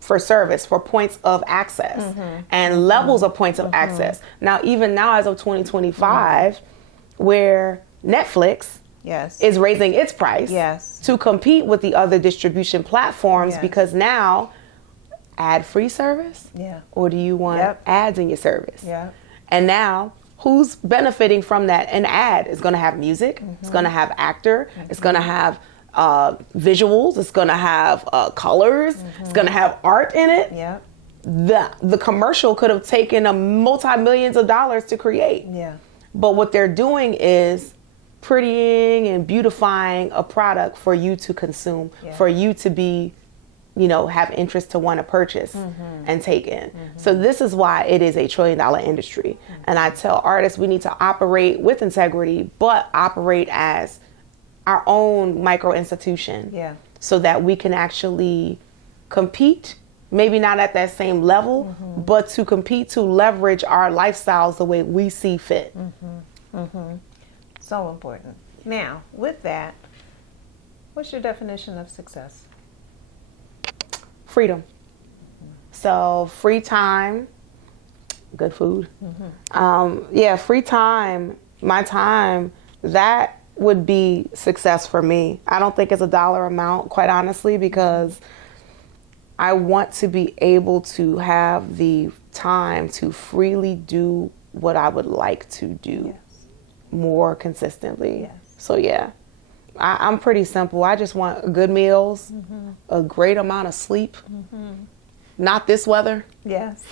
for service, for points of access and levels of points of access. Now, even now as of 2025, where Netflix is raising its price to compete with the other distribution platforms because now ad-free service? Or do you want ads in your service? And now who's benefiting from that? An ad is going to have music, it's going to have actor, it's going to have visuals, it's going to have colors, it's going to have art in it. The commercial could have taken a multi-millions of dollars to create. But what they're doing is prettying and beautifying a product for you to consume, for you to be, have interest to want to purchase and take in. So this is why it is a $1 trillion industry. And I tell artists we need to operate with integrity, but operate as our own micro institution so that we can actually compete, maybe not at that same level, but to compete to leverage our lifestyles the way we see fit. So important. Now, with that, what's your definition of success? Freedom. So free time, good food. Free time, my time, that would be success for me. I don't think it's a dollar amount, quite honestly, because I want to be able to have the time to freely do what I would like to do more consistently. Yes. So yeah, I'm pretty simple. I just want good meals, a great amount of sleep, not this weather. Yes.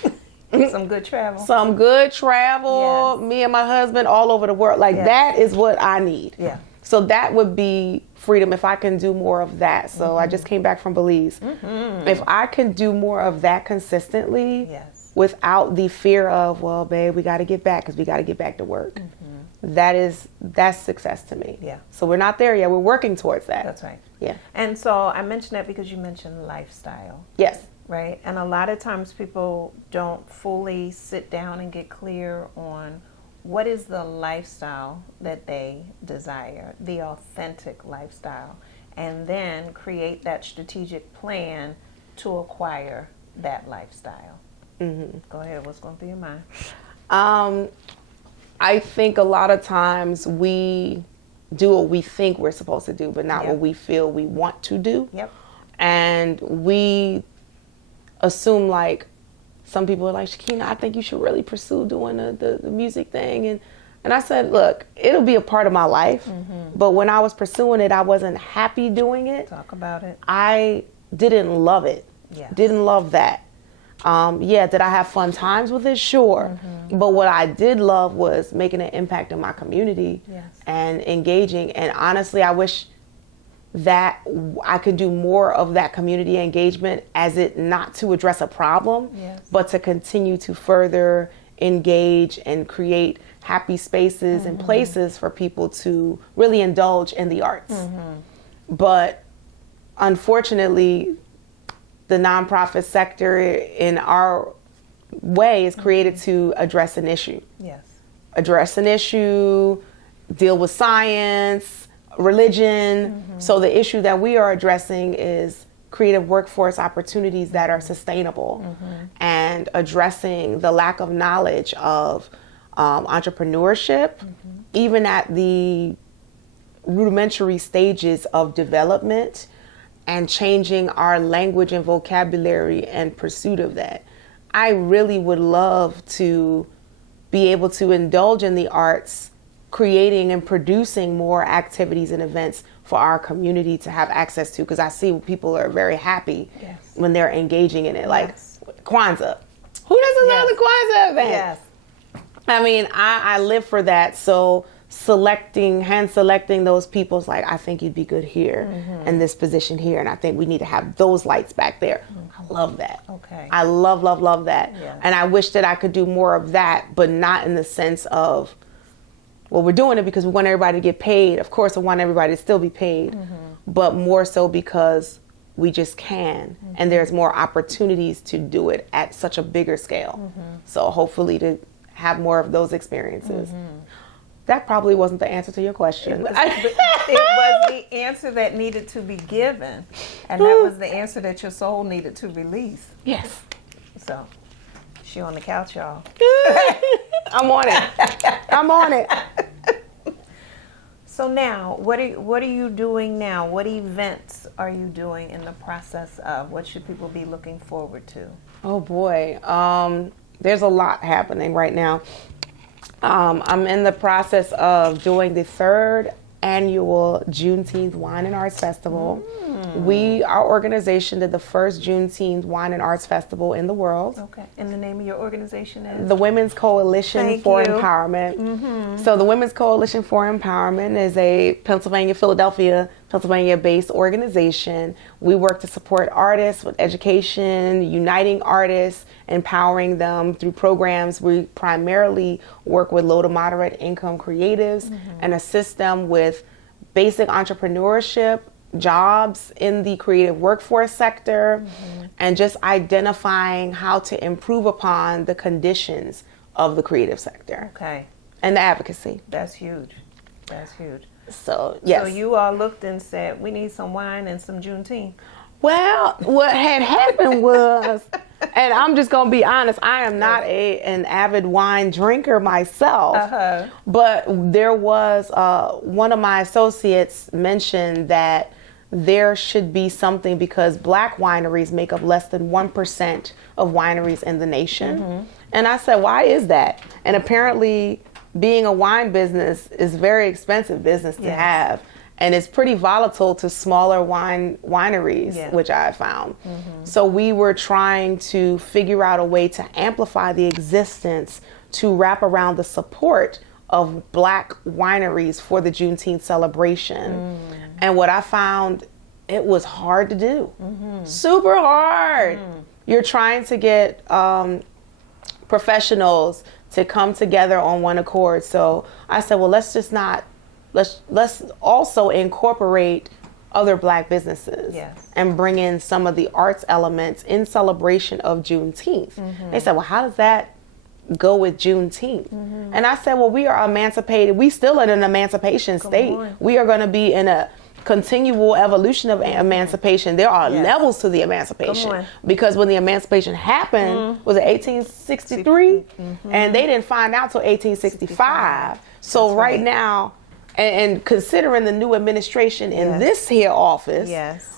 Some good travel. Some good travel, Yes. me and my husband all over the world. Like that is what I need. Yeah. So that would be freedom if I can do more of that. So I just came back from Belize. If I can do more of that consistently without the fear of, well, babe, we got to get back because we got to get back to work. That's success to me. Yeah. So we're not there yet. We're working towards that. That's right. Yeah. And so I mentioned that because you mentioned lifestyle. Yes. Right? And a lot of times people don't fully sit down and get clear on what is the lifestyle that they desire, the authentic lifestyle, and then create that strategic plan to acquire that lifestyle. Go ahead. What's going through your mind? I think a lot of times we do what we think we're supposed to do, but not what we feel we want to do. Yep. And we assume, like, some people are like, Shekhinah, I think you should really pursue doing the music thing. And I said, look, it'll be a part of my life. But when I was pursuing it, I wasn't happy doing it. Talk about it. I didn't love it. Yeah. Didn't love that. Did I have fun times with it? Sure. But what I did love was making an impact in my community and engaging. And honestly, I wish that I could do more of that community engagement, as it not to address a problem, but to continue to further engage and create happy spaces and places for people to really indulge in the arts. But unfortunately, the nonprofit sector in our way is created to address an issue. Yes. Address an issue, deal with science, religion. So the issue that we are addressing is creative workforce opportunities that are sustainable and addressing the lack of knowledge of entrepreneurship, even at the rudimentary stages of development, and changing our language and vocabulary in pursuit of that. I really would love to be able to indulge in the arts, creating and producing more activities and events for our community to have access to, because I see people are very happy when they're engaging in it. Like Kwanzaa. Who doesn't love the Kwanzaa event? Yes. I mean, I live for that. So hand selecting those people's, like, I think you'd be good here in this position here, and I think we need to have those lights back there. I love that. Okay. I love that. Yeah. And I wish that I could do more of that, but not in the sense of, well, we're doing it because we want everybody to get paid. Of course, I want everybody to still be paid, but more so because we just can, and there's more opportunities to do it at such a bigger scale. So hopefully to have more of those experiences. That probably wasn't the answer to your question. It was the answer that needed to be given, and that was the answer that your soul needed to release. Yes. So, she on the couch, y'all. I'm on it. I'm on it. So now, what are you doing now? What events are you doing in the process of? What should people be looking forward to? Oh boy, there's a lot happening right now. I'm in the process of doing the 3rd annual Juneteenth Wine and Arts Festival. Our organization did the first Juneteenth Wine and Arts Festival in the world. Okay. And the name of your organization is? The Women's Coalition for Empowerment. So the Women's Coalition for Empowerment is a Philadelphia, Pennsylvania-based organization. We work to support artists with education, uniting artists, empowering them through programs. We primarily work with low to moderate income creatives and assist them with basic entrepreneurship, jobs in the creative workforce sector, and just identifying how to improve upon the conditions of the creative sector. Okay. And the advocacy. That's huge. That's huge. So, yes. So you all looked and said, we need some wine and some Juneteenth. Well, what had happened was, and I'm just going to be honest, I am not an avid wine drinker myself, but there was one of my associates mentioned that there should be something because black wineries make up less than 1% of wineries in the nation. And I said, why is that? And apparently being a wine business is a very expensive business to have. And it's pretty volatile to smaller wineries, which I found. So we were trying to figure out a way to amplify the existence to wrap around the support of black wineries for the Juneteenth celebration. And what I found, it was hard to do. Super hard. You're trying to get professionals to come together on one accord. So I said, well, let's also incorporate other black businesses and bring in some of the arts elements in celebration of Juneteenth. They said, well, how does that go with Juneteenth? And I said, well, we are emancipated. We still in an emancipation state. We are going to be in a continual evolution of emancipation. There are levels to the emancipation because when the emancipation happened, was it 1863? And they didn't find out till 1865. So right now, and considering the new administration in this here office,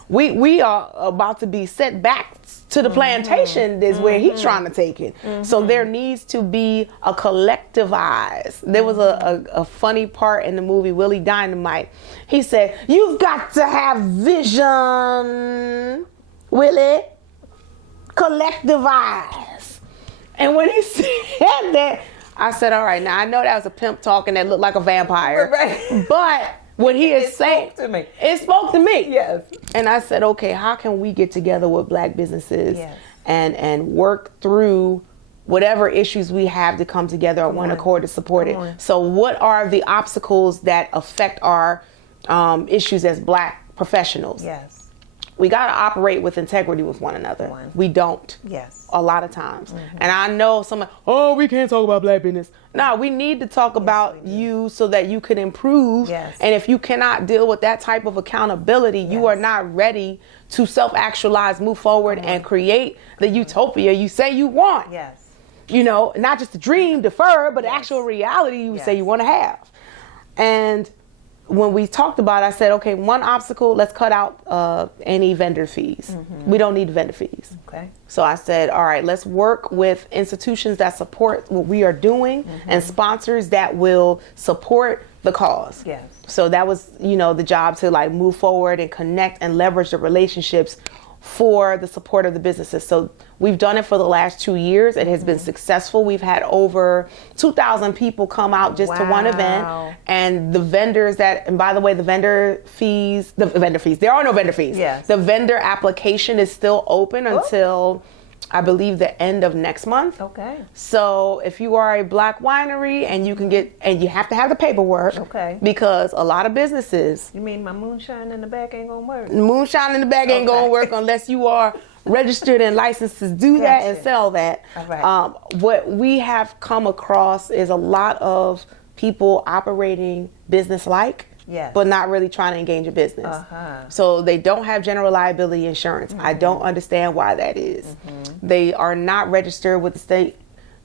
we are about to be set back to the plantation is where he's trying to take it. So there needs to be a collectivized. There was a funny part in the movie Willie Dynamite. He said, you've got to have vision, Willie. Collectivize. And when he said that, I said, all right, now I know that was a pimp talking that looked like a vampire. But what he is saying, it spoke to me. Yes. And I said, okay, how can we get together with black businesses and work through whatever issues we have to come together on one accord to support it? So what are the obstacles that affect our issues as black professionals? We got to operate with integrity with one another. We don't. A lot of times. And I know someone, we can't talk about black business. No, we need to talk about you so that you can improve. And if you cannot deal with that type of accountability, you are not ready to self-actualize, move forward, and create the utopia you say you want. You know, not just a dream deferred, but the actual reality you say you want to have. And when we talked about it, I said, okay, one obstacle, let's cut out any vendor fees. We don't need vendor fees. So I said, all right, let's work with institutions that support what we are doing and sponsors that will support the cause. So that was, you know, the job to like move forward and connect and leverage the relationships for the support of the businesses. So we've done it for the last 2 years. It has been successful. We've had over 2,000 people come out just to one event. And the vendors and by the way, the vendor fees, there are no vendor fees. The vendor application is still open until I believe the end of next month. So if you are a black winery and you can and you have to have the paperwork. Because a lot of businesses. You mean my moonshine in the back ain't gonna work? Moonshine in the back ain't gonna work unless you are registered and licensed to do that and sell that. What we have come across is a lot of people operating business-like, but not really trying to engage in business. So they don't have general liability insurance. I don't understand why that is. They are not registered with the state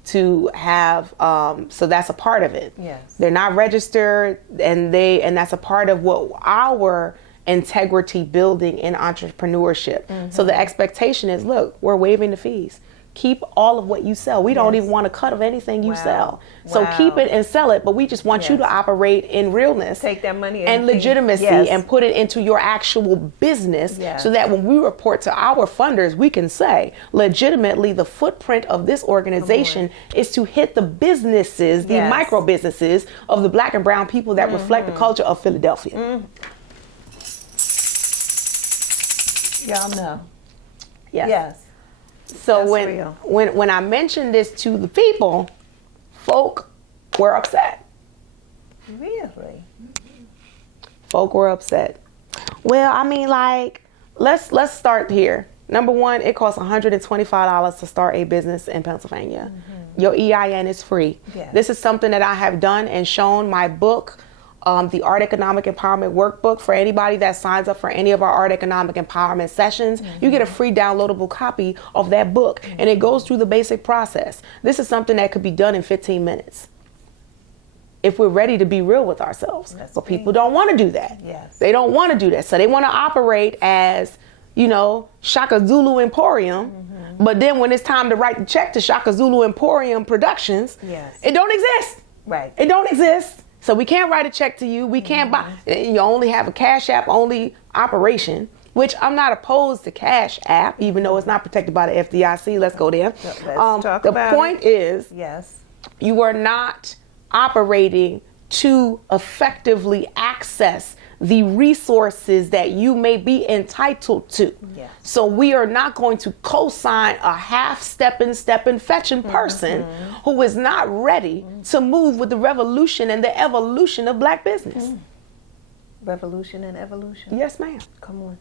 to have, so that's a part of it. They're not registered, and that's a part of what our integrity building in entrepreneurship. So the expectation is, look, we're waiving the fees. Keep all of what you sell. We don't even want a cut of anything you sell. So keep it and sell it, but we just want you to operate in realness. Take that money and legitimacy and put it into your actual business so that when we report to our funders, we can say legitimately the footprint of this organization is to hit the businesses, the micro businesses of the black and brown people that reflect the culture of Philadelphia. Y'all know. So when I mentioned this to the people, folk were upset. Really? Folk were upset. Well, I mean, like, let's start here. Number one, it costs $125 to start a business in Pennsylvania. Your EIN is free. This is something that I have done and shown. My book the Art Economic Empowerment Workbook for anybody that signs up for any of our Art Economic Empowerment sessions. You get a free downloadable copy of that book, and it goes through the basic process. This is something that could be done in 15 minutes. If we're ready to be real with ourselves. But people don't want to do that. Yes. They don't want to do that. So they want to operate as, Shaka Zulu Emporium. But then when it's time to write the check to Shaka Zulu Emporium Productions, it don't exist. Right. It don't exist. So we can't write a check to you. We can't buy. You only have a Cash App only operation, which I'm not opposed to Cash App, even though it's not protected by the FDIC. Let's go there. Let's talk the about point is, you are not operating to effectively access the resources that you may be entitled to. So we are not going to co-sign a half-stepping, fetching person who is not ready to move with the revolution and the evolution of Black business. Revolution and evolution. Yes, ma'am. Come on.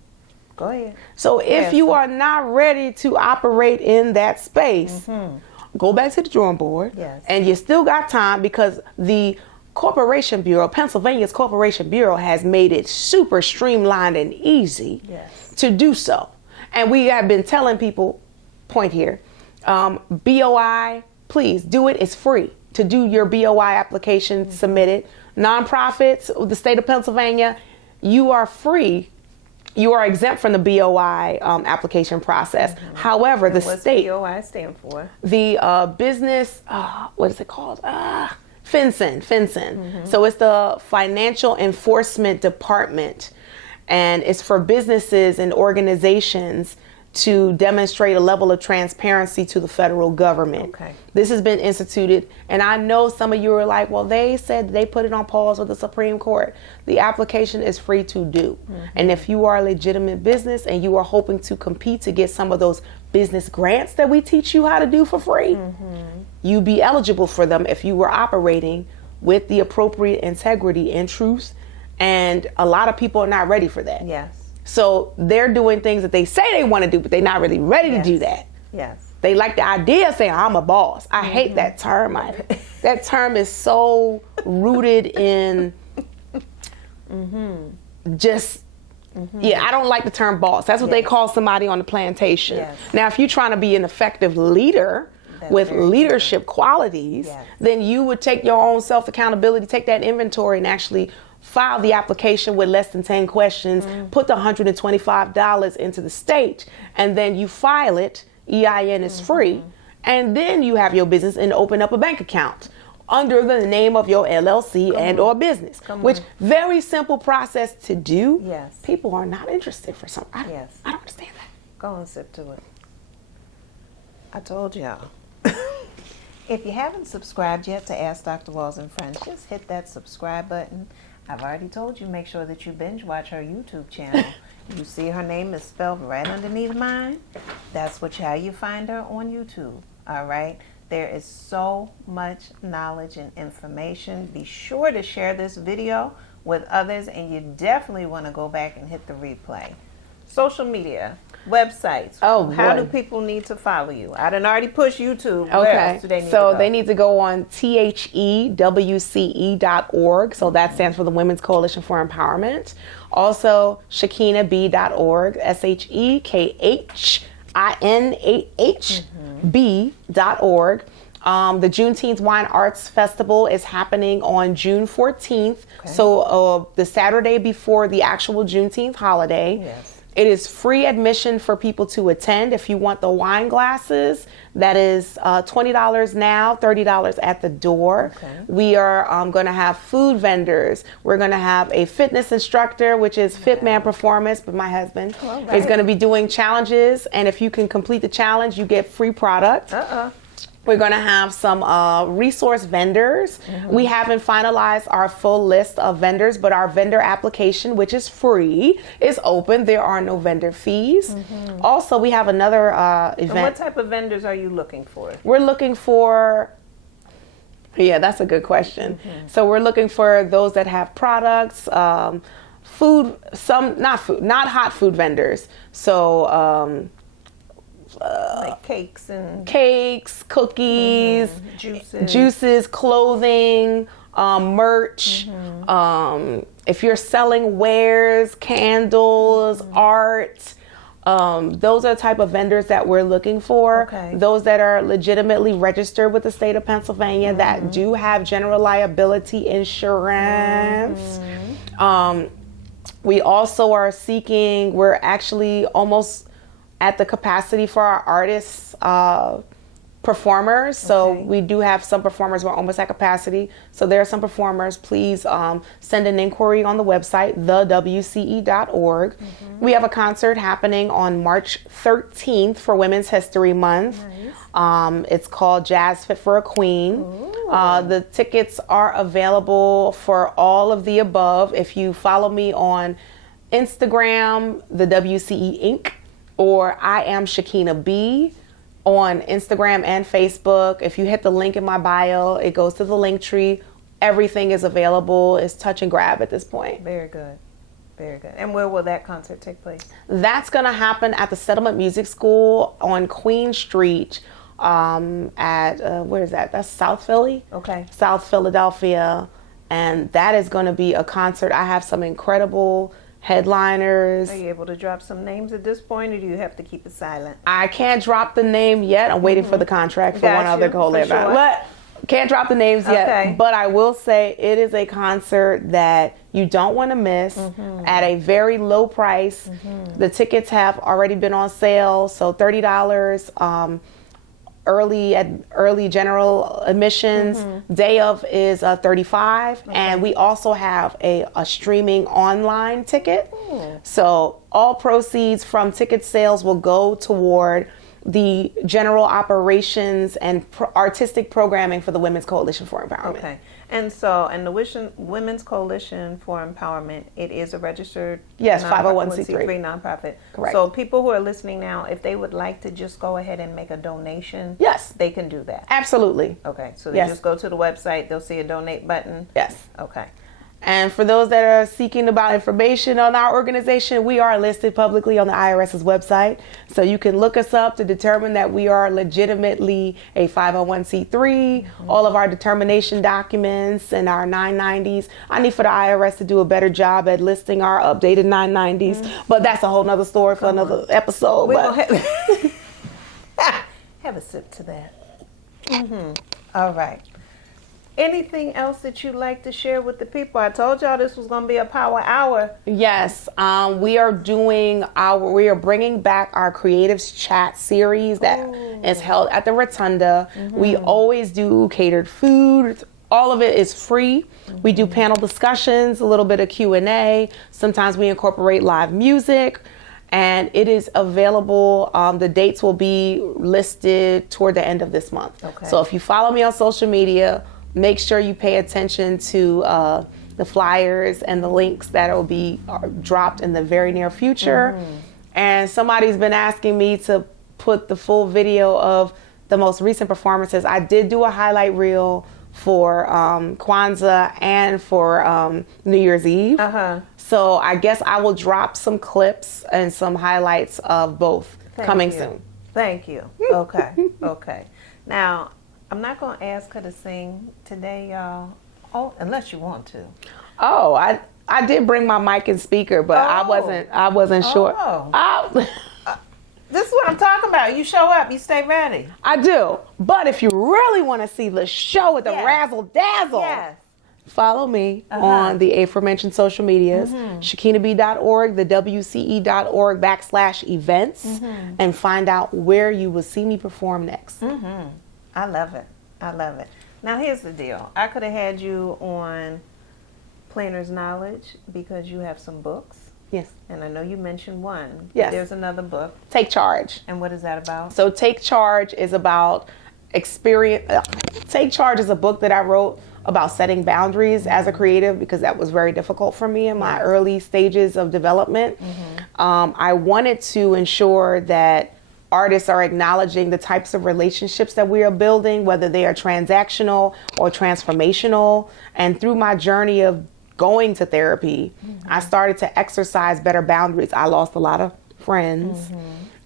Go ahead. So if you are not ready to operate in that space, go back to the drawing board. And you still got time, because the Corporation Bureau, Pennsylvania's Corporation Bureau, has made it super streamlined and easy to do so. And we have been telling people, point here, BOI, please do it. It's free to do your BOI application, submit it. Nonprofits, the state of Pennsylvania, you are free. You are exempt from the BOI application process. However, the state... What's BOI stand for? The business, what is it called? FinCEN. So it's the Financial Enforcement Department, and it's for businesses and organizations to demonstrate a level of transparency to the federal government. This has been instituted, and I know some of you are like, well, they said they put it on pause with the Supreme Court. The application is free to do. And if you are a legitimate business and you are hoping to compete to get some of those business grants that we teach you how to do for free, you'd be eligible for them if you were operating with the appropriate integrity and truth. And a lot of people are not ready for that. So they're doing things that they say they want to do, but they're not really ready to do that. They like the idea of saying, I'm a boss. I hate that term. That term is so rooted in just, I don't like the term boss. That's what they call somebody on the plantation. Now, if you're trying to be an effective leader with leadership qualities, then you would take your own self-accountability, take that inventory, and actually file the application with less than 10 questions, put the $125 into the state, and then you file it. EIN is free, and then you have your business and open up a bank account under the name of your LLC or business, which very simple process to do. People are not interested for some. I don't understand that. Go and sip to it. I told y'all. If you haven't subscribed yet to Ask Dr. Walls and Friends, just hit that subscribe button. I've already told you, make sure that you binge watch her YouTube channel. You see her name is spelled right underneath mine. That's how you find her on YouTube. All right. There is so much knowledge and information. Be sure to share this video with others, and you definitely want to go back and hit the replay. Social media, websites. How do people need to follow you? I done already pushed YouTube. Where else do they need to go? They need to go on thewce.org. So that stands for the Women's Coalition for Empowerment. Also, ShekhinahB.org. ShekhinahB.org. The Juneteenth Wine Arts Festival is happening on June 14th. So the Saturday before the actual Juneteenth holiday. It is free admission for people to attend. If you want the wine glasses, that is $20 now, $30 at the door. We are going to have food vendors. We're going to have a fitness instructor, which is Fitman Performance, but my husband is going to be doing challenges. And if you can complete the challenge, you get free product. We're going to have some resource vendors. We haven't finalized our full list of vendors, but our vendor application, which is free, is open. There are no vendor fees. Also, we have another event. And what type of vendors are you looking for? We're looking for, that's a good question. So we're looking for those that have products, food, not hot food vendors. So, like cakes, cookies, juices, clothing, merch. If you're selling wares, candles, art, those are the type of vendors that we're looking for. Okay. Those that are legitimately registered with the state of Pennsylvania that do have general liability insurance. We also are seeking, we're actually almost at the capacity for our artists, performers. So we do have some performers, we're almost at capacity. So there are some performers. Please send an inquiry on the website, thewce.org. We have a concert happening on March 13th for Women's History Month. It's called Jazz Fit for a Queen. The tickets are available for all of the above. If you follow me on Instagram, the WCE Inc., or I am Shekhinah B on Instagram and Facebook. If you hit the link in my bio, it goes to the link tree. Everything is available. It's touch and grab at this point. Very good. Very good. And where will that concert take place? That's going to happen at the Settlement Music School on Queen Street where is that? That's South Philly. Okay. South Philadelphia. And that is going to be a concert. I have some incredible headliners. Are you able to drop some names at this point, or do you have to keep it silent? I can't drop the name yet. I'm waiting for the contract for one other co-leader. Sure. But can't drop the names yet. Okay. But I will say it is a concert that you don't want to miss at a very low price. The tickets have already been on sale, so $30. Early general admissions. Day of is $35, and we also have a streaming online ticket. So all proceeds from ticket sales will go toward the general operations and artistic programming for the Women's Coalition for Empowerment. Okay. And the Women's Coalition for Empowerment, it is a registered 501c3 nonprofit. Correct. So people who are listening now, if they would like to just go ahead and make a donation, Yes, they can do that. absolutely. Okay. So they just go to the website, they'll see a donate button. Yes. Okay. And for those that are seeking about information on our organization, we are listed publicly on the IRS's website. So you can look us up to determine that we are legitimately a 501c3, all of our determination documents and our 990s. I need for the IRS to do a better job at listing our updated 990s, but that's a whole nother story for another episode. We're gonna have a sip to that. All right. Anything else that you'd like to share with the people? I told y'all this was going to be a power hour. Yes, we are bringing back our Creatives Chat series that is held at the Rotunda. We always do catered food. All of it is free. We do panel discussions, a little bit of Q&A. Sometimes we incorporate live music. And it is available. The dates will be listed toward the end of this month. Okay. So if you follow me on social media, make sure you pay attention to the flyers and the links that will be dropped in the very near future. And somebody's been asking me to put the full video of the most recent performances. I did do a highlight reel for Kwanzaa and for New Year's Eve. So I guess I will drop some clips and some highlights of both coming soon. Thank you. Okay. Okay. Now, I'm not going to ask her to sing today, y'all. Oh, unless you want to. Oh, I did bring my mic and speaker, but I wasn't sure. This is what I'm talking about. You show up, you stay ready. I do. But if you really want to see the show with the razzle dazzle, follow me on the aforementioned social medias, ShekhinahB.org, the WCE.org /events, and find out where you will see me perform next. I love it. I love it. Now, here's the deal. I could have had you on Planner's Knowledge because you have some books. Yes. And I know you mentioned one. Yes. There's another book. Take Charge. And what is that about? So Take Charge is about experience. Take Charge is a book that I wrote about setting boundaries as a creative because that was very difficult for me in my early stages of development. I wanted to ensure that artists are acknowledging the types of relationships that we are building, whether they are transactional or transformational. And through my journey of going to therapy, I started to exercise better boundaries. I lost a lot of friends.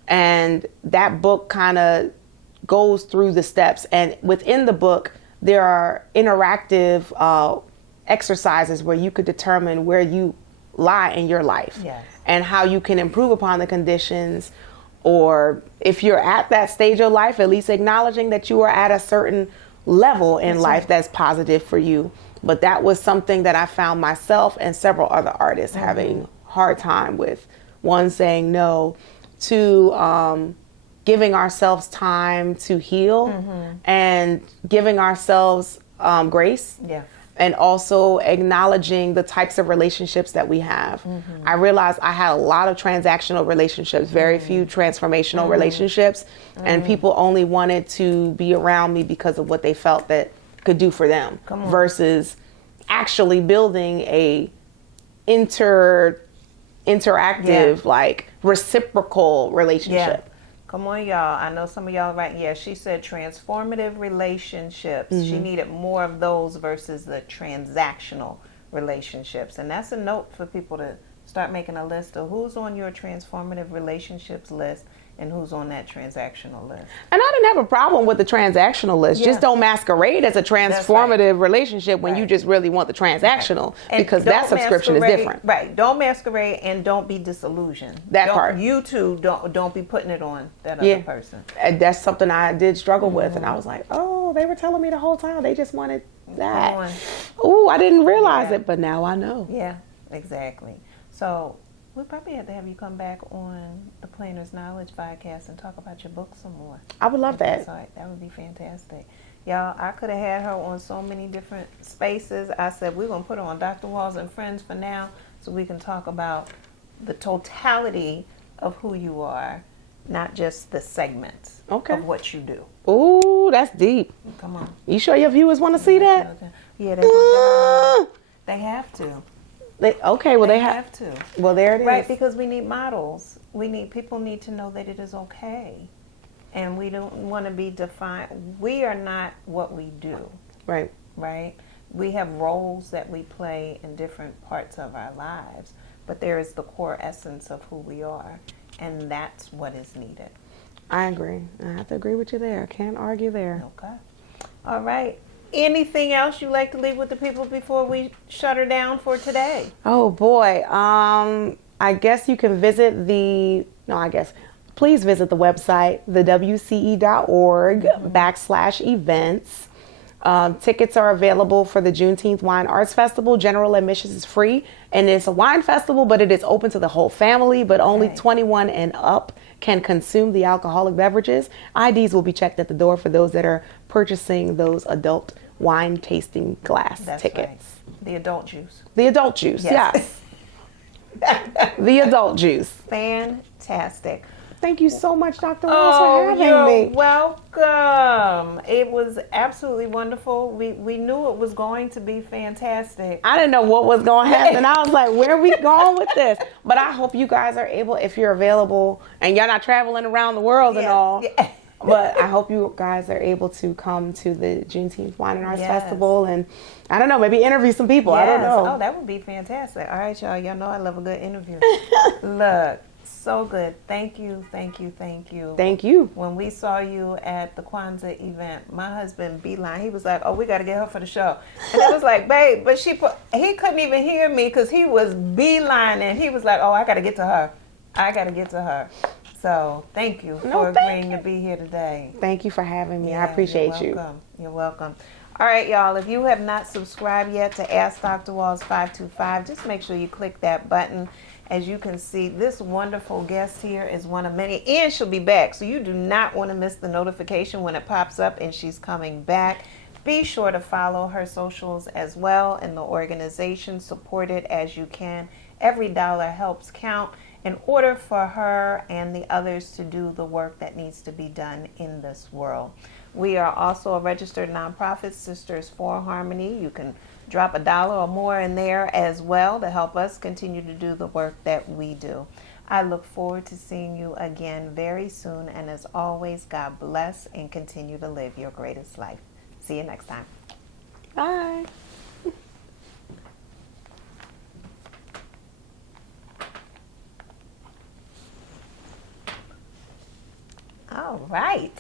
And that book kind of goes through the steps. And within the book, there are interactive exercises where you could determine where you lie in your life. Yes. And how you can improve upon the conditions, or if you're at that stage of life, at least acknowledging that you are at a certain level in life that's positive for you. But that was something that I found myself and several other artists having hard time with. One, saying no. Two, giving ourselves time to heal and giving ourselves grace. Yeah. And also acknowledging the types of relationships that we have. I realized I had a lot of transactional relationships, very few transformational relationships, and people only wanted to be around me because of what they felt that could do for them, versus actually building a interactive, like reciprocal relationship. Come on, y'all. I know some of y'all right. Yeah, she said transformative relationships. She needed more of those versus the transactional relationships. And that's a note for people to start making a list of who's on your transformative relationships list and who's on that transactional list. And I didn't have a problem with the transactional list. Yeah. Just don't masquerade as a transformative relationship when you Right. just really want the transactional, because don't that subscription is masquerade- different. Right. Don't masquerade and don't be disillusioned. That Don't- part. You too, don't be putting it on that other Yeah. person. And that's something I did struggle with. And I was like, oh, they were telling me the whole time they just wanted that. on. Ooh, I didn't realize Yeah. it, but now I know. Yeah, exactly. So we probably have to have you come back on the Planner's Knowledge podcast and talk about your book some more. I would love that. That's right. That would be fantastic. Y'all, I could have had her on so many different spaces. I said we're going to put her on Dr. Walls and Friends for now so we can talk about the totality of who you are, not just the segments of what you do. Ooh, that's deep. Come on. You sure your viewers want to see that? Yeah, they have to. They have to. Well, there it is. Right, because we need models. People need to know that it is okay. And we don't want to be defined. We are not what we do. Right. Right? We have roles that we play in different parts of our lives, but there is the core essence of who we are, and that's what is needed. I agree. I have to agree with you there. Can't argue there. Okay. All right. Anything else you'd like to leave with the people before we shut her down for today? Oh boy. I guess you can visit please visit the website, thewce.org/events. Tickets are available for the Juneteenth Wine Arts Festival. General admission is free, and it's a wine festival, but it is open to the whole family, but only 21 and up can consume the alcoholic beverages. IDs will be checked at the door for those that are purchasing those adult wine tasting glass tickets. Right. The adult juice. The adult juice, yes. The adult juice. Fantastic. Thank you so much, Dr. Walls, for having me. You're welcome. It was absolutely wonderful. We knew it was going to be fantastic. I didn't know what was going to happen. I was like, where are we going with this? But I hope you guys are able, if you're available, and you're not traveling around the world and all, but I hope you guys are able to come to the Juneteenth Wine and Arts Festival and, I don't know, maybe interview some people. I don't know. Oh, that would be fantastic. All right, y'all. Y'all know I love a good interview. Look. So good. Thank you, thank you, thank you. Thank you. When we saw you at the Kwanzaa event, my husband, Beeline, he was like, oh, we got to get her for the show. And I was like, babe, but he couldn't even hear me because he was beelining. He was like, oh, I got to get to her. I got to get to her. So thank you for agreeing to be here today. Thank you for having me. I appreciate you. You're welcome. All right, y'all, if you have not subscribed yet to Ask Dr. Walls 525, just make sure you click that button. As you can see, this wonderful guest here is one of many, and she'll be back. So you do not want to miss the notification when it pops up and she's coming back. Be sure to follow her socials as well and the organization. Support it as you can. Every dollar helps count in order for her and the others to do the work that needs to be done in this world. We are also a registered nonprofit, Sisters for Harmony. You can drop $1 or more in there as well to help us continue to do the work that we do. I look forward to seeing you again very soon. And as always, God bless and continue to live your greatest life. See you next time. Bye. All right.